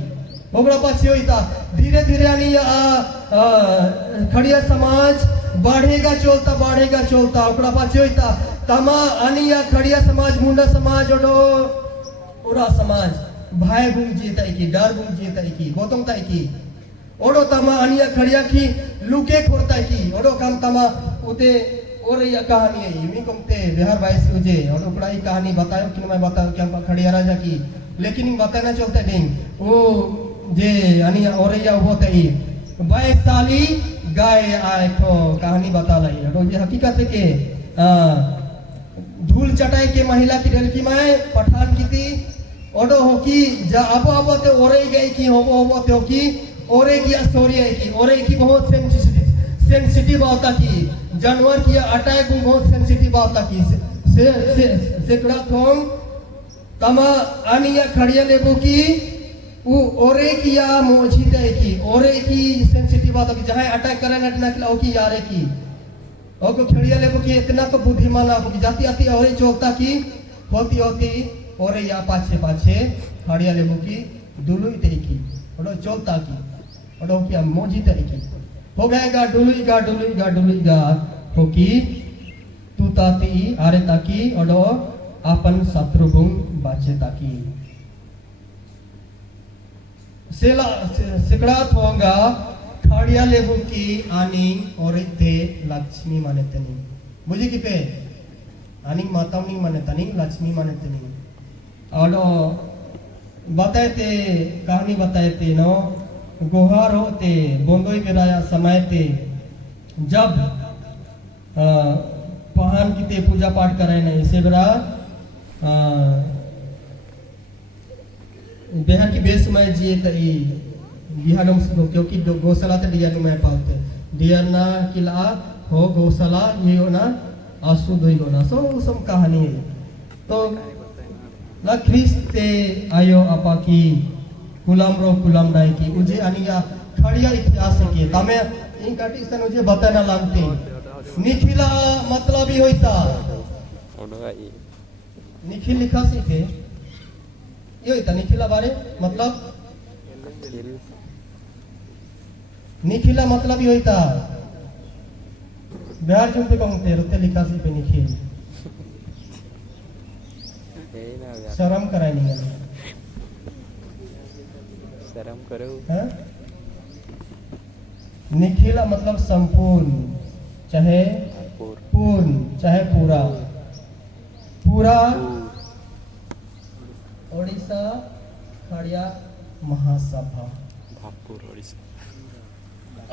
ओकरा पाछे होइता धीरे धीरे आनी खड़िया समाज बढ़ेगा चलता ओकरा पाछे होइता तमा आनी खड़िया समाज मुंडा समाज ओडो पूरा समाज भाई गुम जीता की डर गुम जीता की गोतम ताई की ओडो तमा आनी खड़िया की लुके खोरता की ओडो काम तमा उते और ये कहानी है यूं कमते बिहार 22 उजे और ओकरा ही कहानी बतायो कि मैं बताऊं क्या खड़िया राजा की लेकिन बताना चलते नहीं वो जे अनि और ये होते ही 22 साली गाय आए तो कहानी बता लाई और ये हकीकत है कि धूल चटाई के महिला की डेल की मैं पठान की थी ओडो हो की जा अब ते ओरे गई की हो ते हो की ओरे की स्टोरी है की ओरे की बहुत सेंसिटिव होता की जानवर की अटैक बहुत सेंसिटिव होता की सेकड़ा थोंग तमा आनिया खड़िया लेबू की वो ओरे की या मोजीते की ओरे की सेंसिटिव बात की जहां अटैक करे ना कि ओकी यारे की ओको खड़िया ले की इतना तो बुद्धिमान आप की जाती आती ओरे चोलता की होती होती ओरे या पाछे पाछे खड़िया ले की दुलुई ते की ओडो चोलता की ओडो की मोजीते की हो गएगा डुलुईगा होकी तू ताती आरे ताकी ओडो अपन शत्रु गुण बाचे ताकी सेला सिकड़ात होगा खाड़िया लेबू की आनी और ते लक्ष्मी माने तनी बुझी की पे आनी माता नहीं माने तनी लक्ष्मी माने तनी और बताए ते कहानी बताए ते नो गुहार होते बोंदोई बेराया समय ते जब पहान की ते पूजा पाठ करे ना इसे बेरा बेहर की बेस में जिए तई बिहानम से क्योंकि गौशाला ते डियर में पाते डियर ना किला हो गौशाला ये हो ना अशुद्ध होई गो ना सो सम कहानी है तो ला ख्रिस्ते आयो आपा की कुलम डाई की उजे अनिया खड़िया इतिहास के तमे इन काटी सन उजे बताना लागते निखिला मतलब ही होता निखिल लिखा सी थे ये होता निखिला बारे मतलब निखिला मतलब ही होता बिहार चुनते कहते रोते लिखा सी पे निखिल शर्म कराए नहीं है शर्म करो निखिला मतलब संपूर्ण चाहे पूर्ण चाहे पूरा पूरा ओडिशा खड़िया महासभा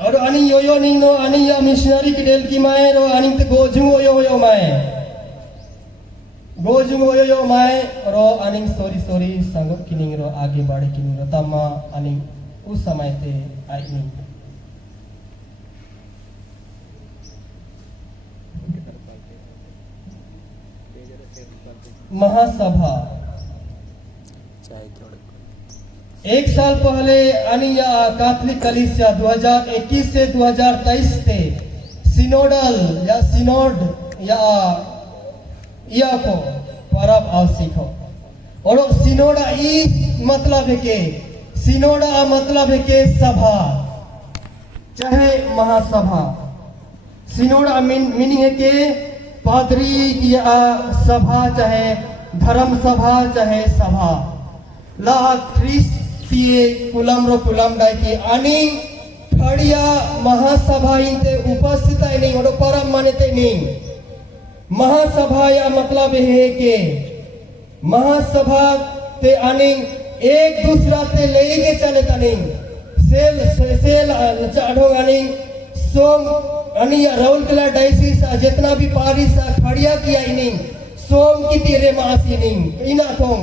और अनि यो नी नो अनि या मिशनरी की डेल की माए रो अनि ते गोजुंग यो माए रो अनि सॉरी संगत किनिंग रो आगे बढ़े किनिंग रो तमा अनि उस समय ते आई नहीं महासभा एक साल पहले अनिया कैथोलिक कलीसिया 2021 से 2023 से सिनोडल या सिनोड या को परब आवश्यक हो और सिनोडा ई मतलब है के सिनोडा मतलब है के सभा चाहे महासभा सिनोडा मीनिंग है के पादरी या सभा चाहे धर्म सभा चाहे सभा ला ख्रिस्तीय कुलम डाई की आणि खड़िया महासभा इनते उपस्थित है नहीं और परम मानते नहीं महासभा या मतलब है के महासभा ते अनि एक दूसरा ते लेके चले तनी सेल चाढ़ो अनि सोम अनि राउरकेला डायसिस जितना भी पारिस खड़िया किया इनी सोम की तेरे मासी नहीं इना थों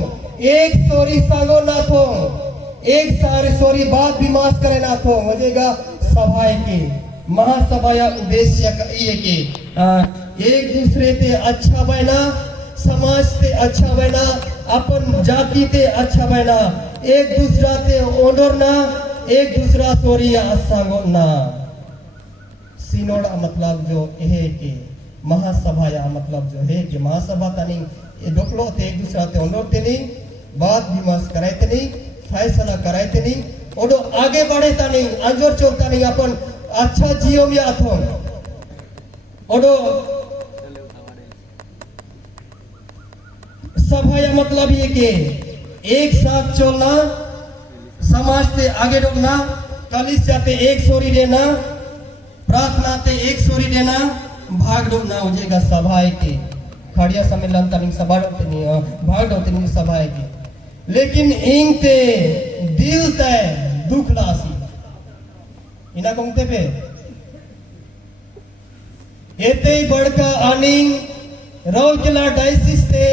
एक सोरी सांगो ना थों एक सारे सोरी बात भी मास करे ना थों वजेगा सभा के महासभा या उद्देश्य का ये के एक दूसरे ते अच्छा बना समाज ते अच्छा बना अपन जाति ते अच्छा बना एक दूसरा ते ओनर ना एक दूसरा सोरी या सांगो ना सिनोडा मतलब जो है कि महासभा या मतलब जो है कि महासभा तनी ये डोकलो थे एक दूसरा ते ओनर ते नहीं बात विमर्श कराए ते नहीं फैसला कराए ते नहीं और आगे बढ़े ता नहीं अंजोर चलता नहीं अपन अच्छा जियो में आथो और सभा या मतलब ये कि एक साथ चलना समाज से आगे बढ़ना कलीसिया ते एक सोरी देना प्रार्थना ते एक सोरी देना भाग डोना हो जाएगा सभा के खड़िया सम्मेलन तनी सभा डोते भाग डोते सभा के लेकिन इंग ते दिल ते दुख लासी इना कमते पे एते बड़का आनिंग राउरकेला डायसिस ते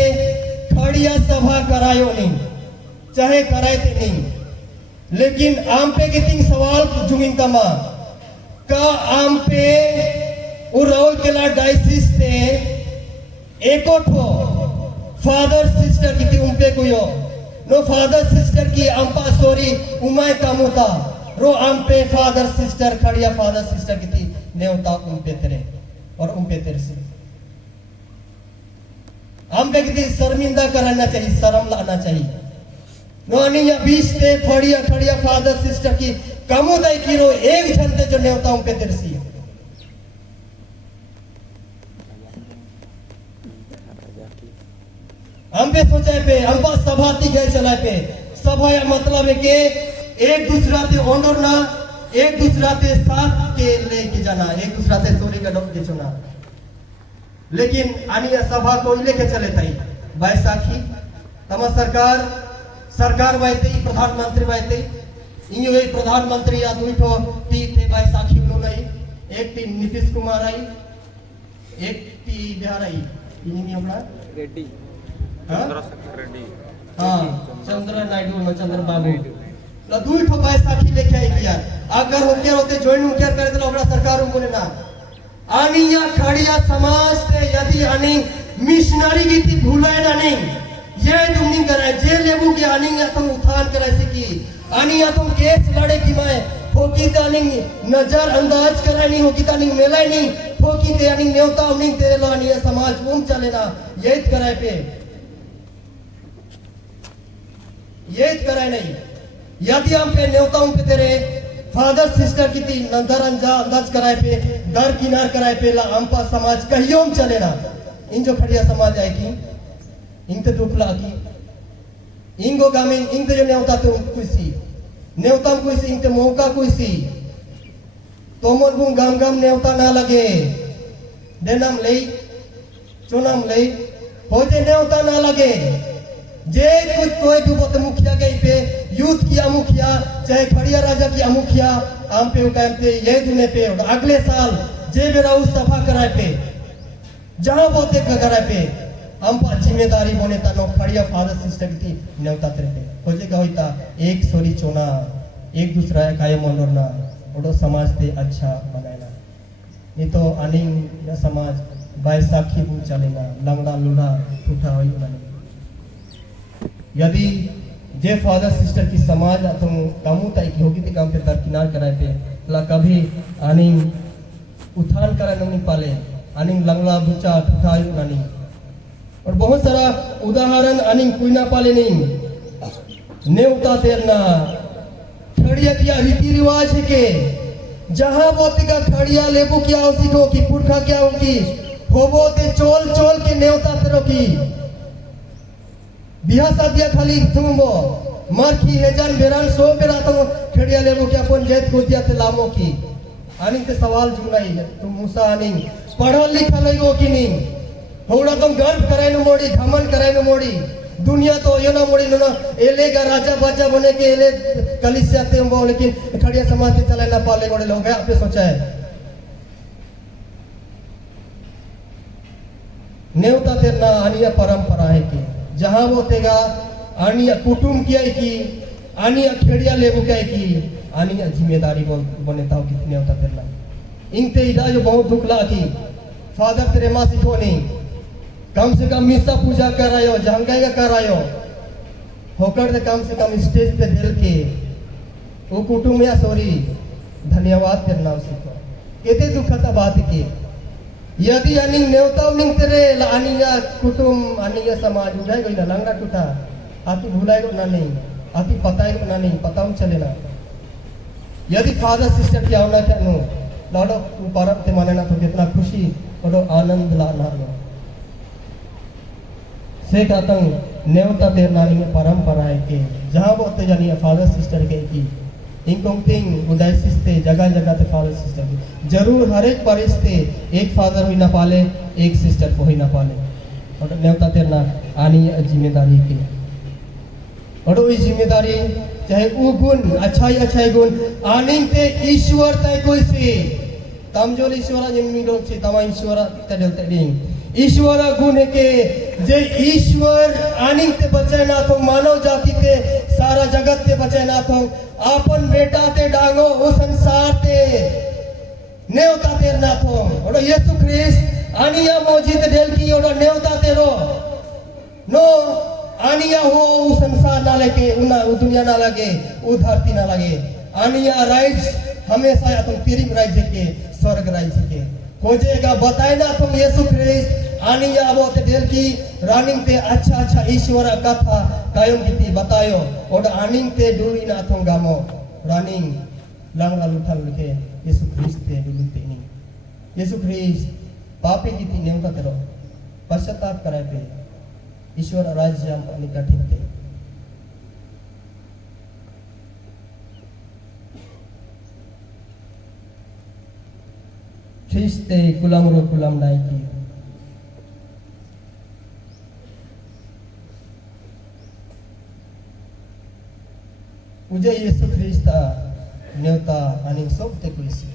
खड़िया सभा करायो नहीं चाहे कराए थे नहीं लेकिन आम पे कितनी सवाल पूछूंगी तमा का आम पे राउरकेला डायसिस ते एको ठो फादर सिस्टर कितनी उनपे कोई नो फादर सिस्टर की अंपा सोरी उमाय कामुता रो अंपे फादर सिस्टर खड़िया फादर सिस्टर की थी नेवता उम्पे तेरे और उम्पे तेरे से हम पे किसी शर्मिंदा करना चाहिए, शर्म लाना चाहिए। नोनी या बीच ते फड़िया खड़िया फादर सिस्टर की कमुदाय की रो एक झंडे जो नेवता उम्पे तेरे से हम पे सोचे पे हम पास सभा ती गए चलाए पे सभा या मतलब है कि एक दूसरा ते ऑनर ना एक दूसरा ते साथ के लेके जाना एक दूसरा ते सोरी का डॉक्टर चुना लेकिन आनिया सभा को लेके चले तई बैसाखी तमा सरकार वायते प्रधानमंत्री वायते इयो एक प्रधानमंत्री या दुई ठो ती थे बैसाखी लो नहीं एक ती नीतीश कुमार आई एक ती बिहार आई इन्हीं अपना रेड्डी हाँ चंद्र नायडू चंद्र बाबू दुई ठो बैसाखी लेके आई किया अगर होके होते ज्वाइन होके करे तो ओकरा सरकार बोले ना आनिया खड़िया समाज से यदि आनी मिशनरी की थी भूलाए ना नहीं ये तुम नहीं कराए जे लेबू की आनी या तुम उत्थान कराए से की आनी या तुम केस लड़े की मैं होकी तानी नजर अंदाज कराए नहीं होकी तानी मेला नहीं होकी ते आनी नेवता नहीं तेरे लानी समाज घूम चले ना ये कराए पे ये कराए नहीं यदि हम पे नेवताओं पे तेरे फादर सिस्टर की थी नंदर अंदाज कराए पे दर किनार कराए पे ला अंपा समाज कहियों चले ना इन जो खड़िया समाज आए की इन ते दुखला की इंगो गामे इन ते जो नेवता तो कुसी नेवता कुसी इन ते मौका कुसी तो मोर गुं गाम नेवता ना लगे देनाम ले चुनाम ले हो जे नेवता ना लगे जे कुछ कोई भी बहुत मुखिया गई पे यूथ किया मुखिया चाहे खड़िया राजा किया मुखिया आम पे कहते ये दुने पे अगले साल जे मेरा उस सभा कराए पे जहां बोते कराए पे हम पर जिम्मेदारी बोने ता नो खड़िया फादर सिस्टर की नेवता तेरे पे हो जे होता एक सोरी चोना एक दूसरा काय मनोरना ओडो समाज ते अच्छा बनाना नहीं तो अनिंग समाज बैसाखी बु चलेगा लंगड़ा लूला टूटा होई ना यदि जे फादर सिस्टर की समाज तुम कामू तय की होगी थी काम पे दरकिनार कराए पे ला कभी आनी उत्थान करा नहीं पाले आनी लंगड़ा बुचा ठुठाई नहीं और बहुत सारा उदाहरण आनी कोई ना पाले नहीं नेवता तेरना खड़िया किया रीति रिवाज है के जहां बोते का खड़िया लेबू क्या हो सीखो की पुरखा क्या होगी होबो ते चोल चोल के नेवता तेरो की बिहा सादिया खाली तुमबो मारखी हेजान बेरान सो बेरा तो खड़िया लेबो क्या अपन जेत को दिया ते लामो की आनी ते सवाल जुनाई तुम मूसा आनी पढ़ा लिखा लइगो की नहीं होड़ा तुम गर्व कराई न मोड़ी घमन कराई न मोड़ी दुनिया तो यो ना मोड़ी ना एले का राजा बाजा बने के एले कलिसिया ते हम लेकिन खड़िया समाज के चले ना पाले बड़े लोग हैं आपने सोचा है नेवता तेरना आनिया परंपरा है की जहां वो तेगा आनिया कुटुम किया की आनिया खेड़िया लेबू क्या की आनिया जिम्मेदारी बने ताऊ कितने होता तेरना इनते इदा जो बहुत दुखला की फादर तेरे माँ सिखो नहीं कम से कम मिसा पूजा कर रहे हो जहां का कर रहे हो होकर दे कम से कम स्टेज पे दिल के वो कुटुम या सॉरी धन्यवाद तेरना सिखो केते दुखता बात की यदि अनिंग नेवता उनिंग तेरे अनिया कुटुम अनिया समाज उठाए गई ना लंगा टूटा आती भूलाए ना नहीं आती पताए ना नहीं पताऊ चले ना यदि फादर सिस्टर की आवना क्या नो लाडो परब ते माने ना तो कितना खुशी और आनंद ला ना से कहतंग नेवता तेर नानी में परंपरा है के जहां बोते जानी फादर सिस्टर के की इंकोंग उदय सिस्ते जगह जगह ते फादर सिस्टर की जरूर हर एक परिस्ते एक फादर हुई ना पाले एक सिस्टर को ही ना पाले और नेवता तेरना आनी जिम्मेदारी की और वो जिम्मेदारी चाहे वो गुण अच्छाई गुण आनी ते ईश्वर तय कोई सी तमजोल ईश्वरा जिम्मी लोग सी तमा ईश्वरा तडल तडिंग ईश्वर गुण है के जे ईश्वर आनी ते बचे ना तो मानव जाति ते सारा जगत ते बचे ना तो आपन बेटा ते डांगो वो संसार ते नेवता तेर ना तो और यीशु ख्रिस्त आनिया मौजिद डेल की और नेवता तेरो नो आनिया हो उ संसार ना लगे उ दुनिया ना लगे उ धरती ना लगे आनिया राइज हमेशा तुम तिरिम राइज के स्वर्ग राइज के खोजेगा बताए ना तुम यीशु ख्रिस्त आनिया वो ते दिल की रनिंग ते अच्छा ईश्वर कथा कायम की बतायो और आनिंग ते डुरी ना तुम गामो running lang lalu thal ke Yesus Kristus dulu ini Yesus Kristus पापी की थी नेवता तेरो पश्चाताप कराए पे ईश्वर राज्य हम अनिका ठीक थे Kriste kulam ro kulam naiki उजे येशू ख्रिस्ता नेवता आणि सोबते कुलिसी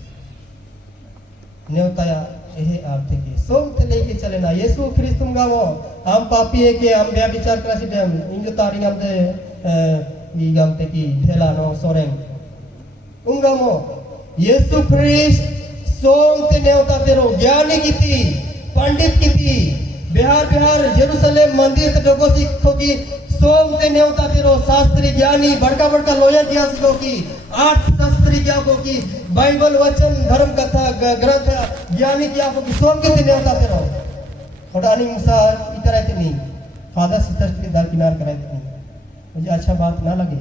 नेवता यही आर्थिक सोबते लेके चले ना येशू ख्रिस्त तुम गावो हम पापी है के हम बे विचार करासी देम इंजो तारी हम दे ई गामते की ठेला नो सोरेंग उंगामो येशू ख्रिस्त सोबते नेवता तेरो ज्ञानी कीती पंडित कीती बिहार जेरूसलेम मंदिर ते डगो सिखो की सोम ते नेवता तेरो शास्त्री ज्ञानी बड़का लोयन इतिहास की 8 शास्त्री क्या को की बाइबल वचन धर्म कथा ग्रंथ ज्ञानी क्या को की सोम के नेवता तेरो और आनी मूसा इतर आते नहीं फादर सिस्टर के दार किनार कराए थे मुझे अच्छा बात ना लगे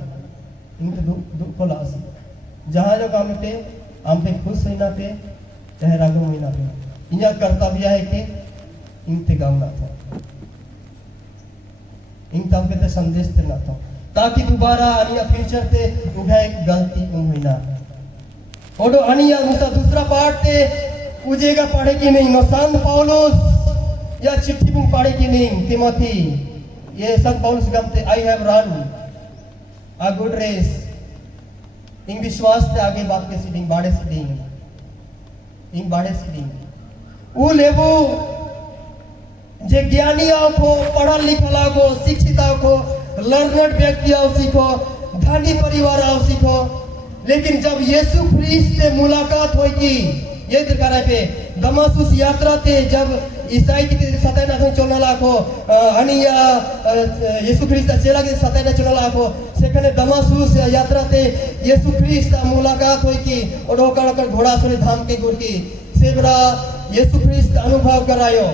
इनके दुख को लासी जहां जो काम पे हम पे खुश होना पे चाहे रागो महीना पे इन्या कर्तव्य है कि इनते गाँव ना था इन तब के संदेश ते ना था ताकि दोबारा अनिया फ्यूचर ते उठा एक गलती होइना और अनिया मूसा दूसरा पार्ट ते उजेगा पढ़े कि नहीं संत पौलुस या चिट्ठी में पढ़े कि नहीं तिमोथी ये संत पौलुस गमते I have run a good race in विश्वास से आगे बात के सीडिंग बाड़े सीडिंग इन बाड़े सीडिंग वो लेबो जे ज्ञानी को पढ़ा लिखा को शिक्षित को लर्नड व्यक्ति आओ सीखो धनी परिवार आओ सीखो लेकिन जब यीशु ख्रिस्त से मुलाकात होगी ये दिखा पे दमासुस यात्रा थे जब ईसाई की सताना चलना लाखो अनिया यीशु ख्रिस्त चेला की सताना चलना लाखो सेकंड दमासुस यात्रा थे यीशु ख्रिस्त मुलाकात होगी और होकर घोड़ा सुरे धाम के गुर की सेवरा यीशु ख्रिस्त अनुभव करायो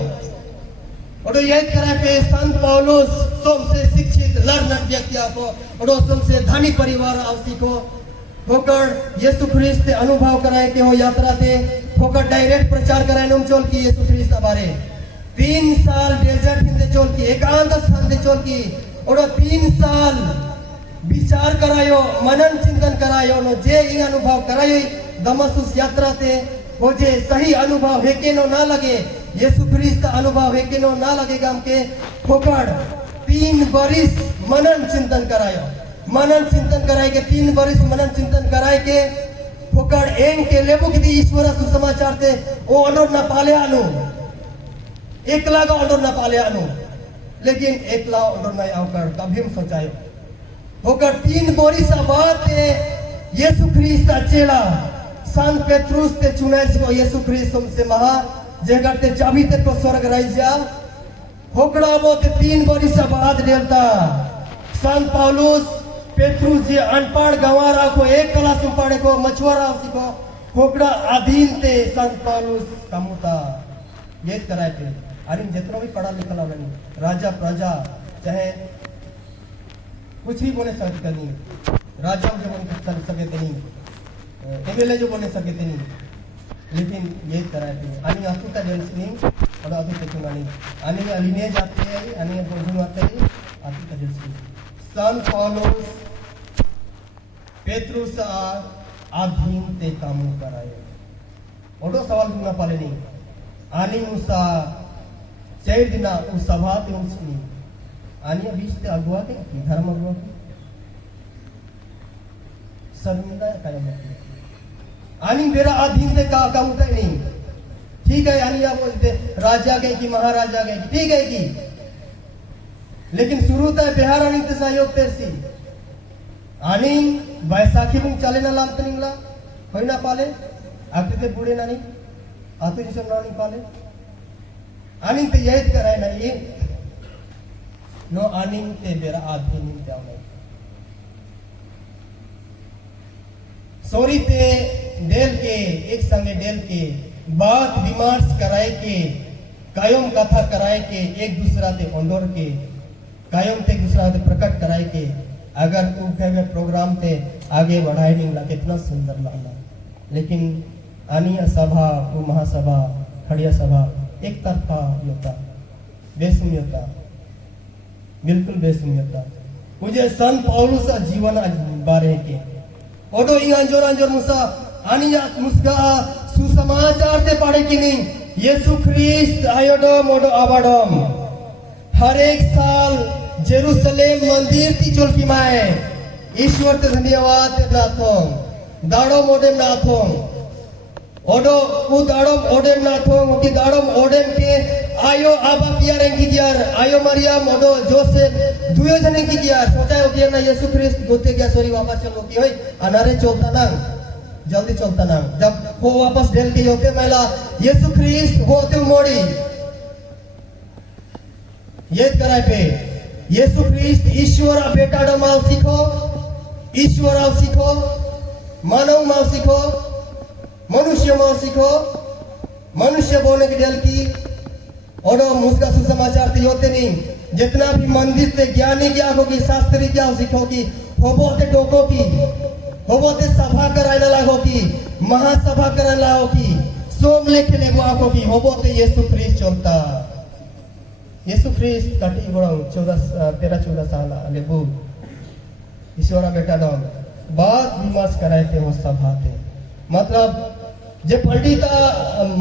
और यह करा पे संत पौलुस सोम से शिक्षित लर्नर व्यक्ति आपको और सोम से धनी परिवार आप सीखो होकर यीशु ख्रिस्त से अनुभव कराए के हो यात्रा थे होकर डायरेक्ट प्रचार कराए नम चोल की यीशु ख्रिस्त बारे 3 साल डेजर्ट हिंदे चोल की एकांत स्थान दे चोल की और 3 साल विचार करायो मनन चिंतन करायो नो जे ई अनुभव करायो दमस्कुस यात्रा थे हो जे सही अनुभव है के नो ना लगे यीशु ख्रिस्त अनुभव है कि नो ना लगेगा हमके फोकड़ 3 बरिस मनन चिंतन करायो मनन चिंतन कराए के 3 बरिस मनन चिंतन कराए के फोकड़ एंग के लेबो की ईश्वर सुसमाचार थे ओ ऑर्डर ना पाले आनो एकला का ऑर्डर ना पाले आनो लेकिन एकला ऑर्डर ना आकर कभी हम सोचायो फोकड़ 3 बरिस बाद यीशु ख्रिस्त चेला संत पेट्रुस ते चुने को यीशु ख्रिस्त से महा जेकर ते चाबी ते को स्वर्ग राइजा होकड़ा वो ते 3 बरिस बाद देवता संत पौलुस पेट्रुस जी अनपढ़ गंवारा को एक क्लास में पढ़े को मछुआरा सीखो होकड़ा अधीन ते संत पौलुस कमुता ये कराए थे अरे जितना भी पढ़ा लिखा नहीं राजा प्रजा चाहे कुछ भी बोले सकते नहीं राजा जो बोले सके नहीं एमएलए जो बोले सके नहीं लेकिन ये तरह थे आणि आतु का जलसनी और आतु ते चुनानी आणि अलिने जाते हैं आणि बोझुन आते हैं आतु का जलसनी सन पौलुस पेट्रुस आधीन ते काम कराए ओडो सवाल गुना पाले नहीं आणि मुसा चैर दिना उस सभा ते उसनी आणि बीच ते अगुआ के धर्म अगुआ के शर्मिंदा कायम है आणि मेरा अधीन से का काम होता नहीं ठीक है यानी आप बोलते राजा गए कि महाराजा गए ठीक है कि लेकिन शुरू तक बिहार आणि ते सहयोग तेसी आणि बैसाखी में चले ना लाम तनिंगला होई ना पाले आते ते बूढ़े ना नहीं आते जिसम ना नहीं पाले आणि ते यही कराय ना ये no aning te bera adhin te awai sorry te del ke ek sange del ke बात विमर्श कराए के कायम कथा कराए के एक दूसरा ते अंदर के कायम ते दूसरा ते प्रकट कराए के अगर तू कहे प्रोग्राम ते आगे बढ़ाए नहीं ला कितना सुंदर लगना लेकिन आनिया सभा वो महासभा खड़िया सभा एक तरफा होता बेसुमियता बिल्कुल बेसुमियता मुझे संत पौलुस जीवन बारे के ओडो इंजोर अंजोर मुसा आनिया मुस्का सुसमाचार ते पढ़े कि नहीं यीशु ख्रिस्त आयोडम ओडो आबाडम हर एक साल जेरूसलेम मंदिर की चोल की माए ईश्वर ते धन्यवाद ते नाथों दाड़ो मोडे नाथों ओडो उ दाड़ो ओडे नाथों की दाड़ो ओडे के आयो आबा पियार की दियार आयो मरियम ओडो जोसेफ दुयो जने की दियार सोचा हो कि ना यीशु ख्रिस्त गोते गया सॉरी वापस चलो की होई अनारे चलता ना जल्दी चलता ना जब वो वापस डेल के होते महिला यीशु ख्रिस्त होते मोड़ी ये कराए पे यीशु ख्रिस्त ईश्वर बेटा डमाल सीखो ईश्वर आओ सीखो मानव माल सीखो मनुष्य माल सीखो मनुष्य बोलने की डेल की और मुस्का सुसमाचार ते होते नहीं जितना भी मंदिर ते ज्ञानी क्या होगी शास्त्री क्या सीखो की होबो ते टोको की होबो ते सभा करायला लागो की महासभा करायला लागो की सोम लेखे लेबो आको की होबो ते यीशु ख्रिस्त चलता यीशु ख्रिस्त काटी बड़ा 13-14 साल लेबो ईश्वरा बेटा दम बात विमर्श कराए थे वो सभा थे मतलब जे पंडित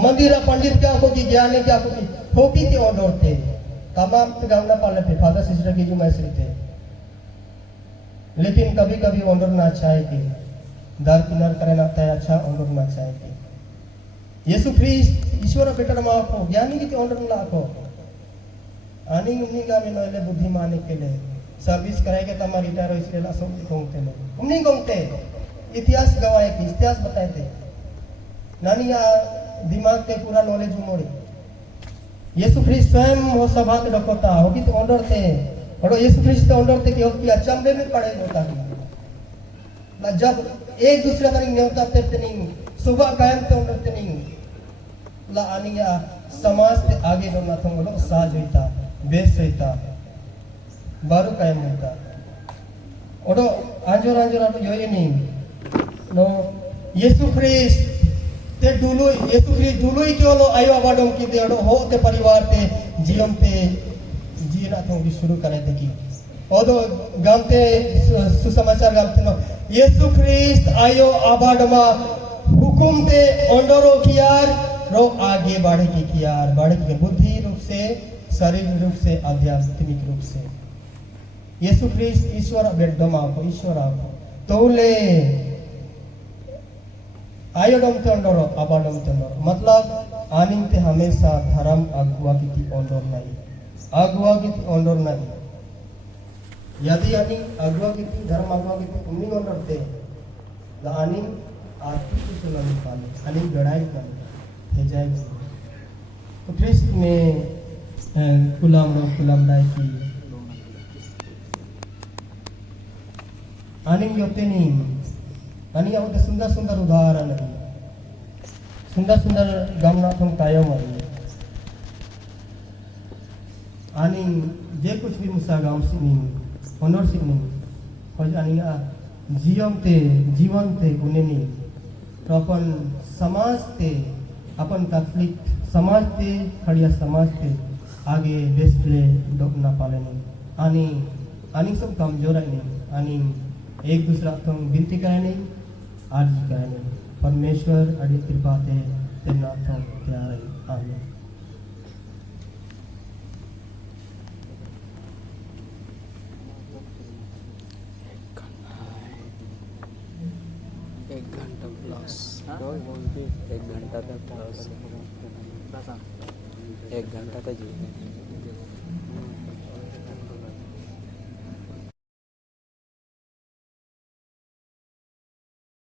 मंदिर पंडित क्या होगी ज्ञानी क्या होगी ते ऑर्डर थे तमाम गांवना पाले पे फादर सिस्टर की जो मैसेज थे लेकिन कभी कभी ऑर्डर ना चाहे कि दार किनार करना था अच्छा ऑर्डर ना चाहे कि यीशु ख्रिस्त ईश्वर बेटा मां को ज्ञानी की ऑर्डर ना को आनी उन्हीं का में नले बुद्धिमान के लिए सर्विस कराएंगे तो हमारा रिटायर हो इसलिए लासों घूमते लोग उन्हीं घूमते इतिहास गवाए कि इतिहास बताए थे नानी या दिमाग के पूरा नॉलेज मोड़ी यीशु ख्रिस्त स्वयं वो सभा के डकोता होगी तो ऑर्डर थे और यीशु ख्रिस्त ऑर्डर थे कि हो कि अचंभे में पड़े होता है ना जब एक दूसरे का न्योता तेरते नहीं सुबह कायम ते ऑर्डर ते नहीं ला आनिया समाज ते आगे बढ़ना था वो लोग साज होता बेस होता बारू कायम होता और आंजोर आप यो ये नहीं नो यीशु ख्रिस्त ते डुलुई यीशु ख्रिस्त डुलुई क्यों लो आयो आबाडों की दे हो ते परिवार ते जीवन ते जीना तो भी शुरू करे थे कि और तो गामते सुसमाचार गामते नो यीशु ख्रिस्त आयो आबाडमा हुकुम ते अंडरो कियार रो आगे बढ़े की कियार बढ़े की बुद्धि रूप से शारीरिक रूप से आध्यात्मिक रूप से यीशु ख्रिस्त ईश्वर बेडमा को ईश्वर आपको तो ले आयोडम ते अंडरो आबाडम ते अंडरो मतलब आनिंग ते हमेशा धर्म अगुवा की अंडर नहीं अगुवा की अंडर नहीं यदि आनी अगुवा की धर्म अगुवा की उन्हीं अंडर थे आनी आरती की सुनाई पाले आनी गड़ाई कर भेजाई तो ख्रिस्त में कुलाम दाई की आनी योते नहीं आनी अब सुंदर सुंदर उदाहरण सुंदर सुंदर गमनाथों कायम आनी जे कुछ भी मुसा गांव से नहीं होनर से नहीं और आनी जीवन ते गुने नहीं तो अपन समाज ते अपन कैथलिक समाज ते खड़िया समाज ते आगे बेस्ट ले ना पाले नहीं आनी सब कमजोर है नहीं आनी एक दूसरा तो विनती करे नहीं आज करे नहीं परमेश्वर अड़ी कृपा ते तेना तो प्यार आमीन एक घंटा प्लस एक घंटा तक प्लस 1 घंटा तक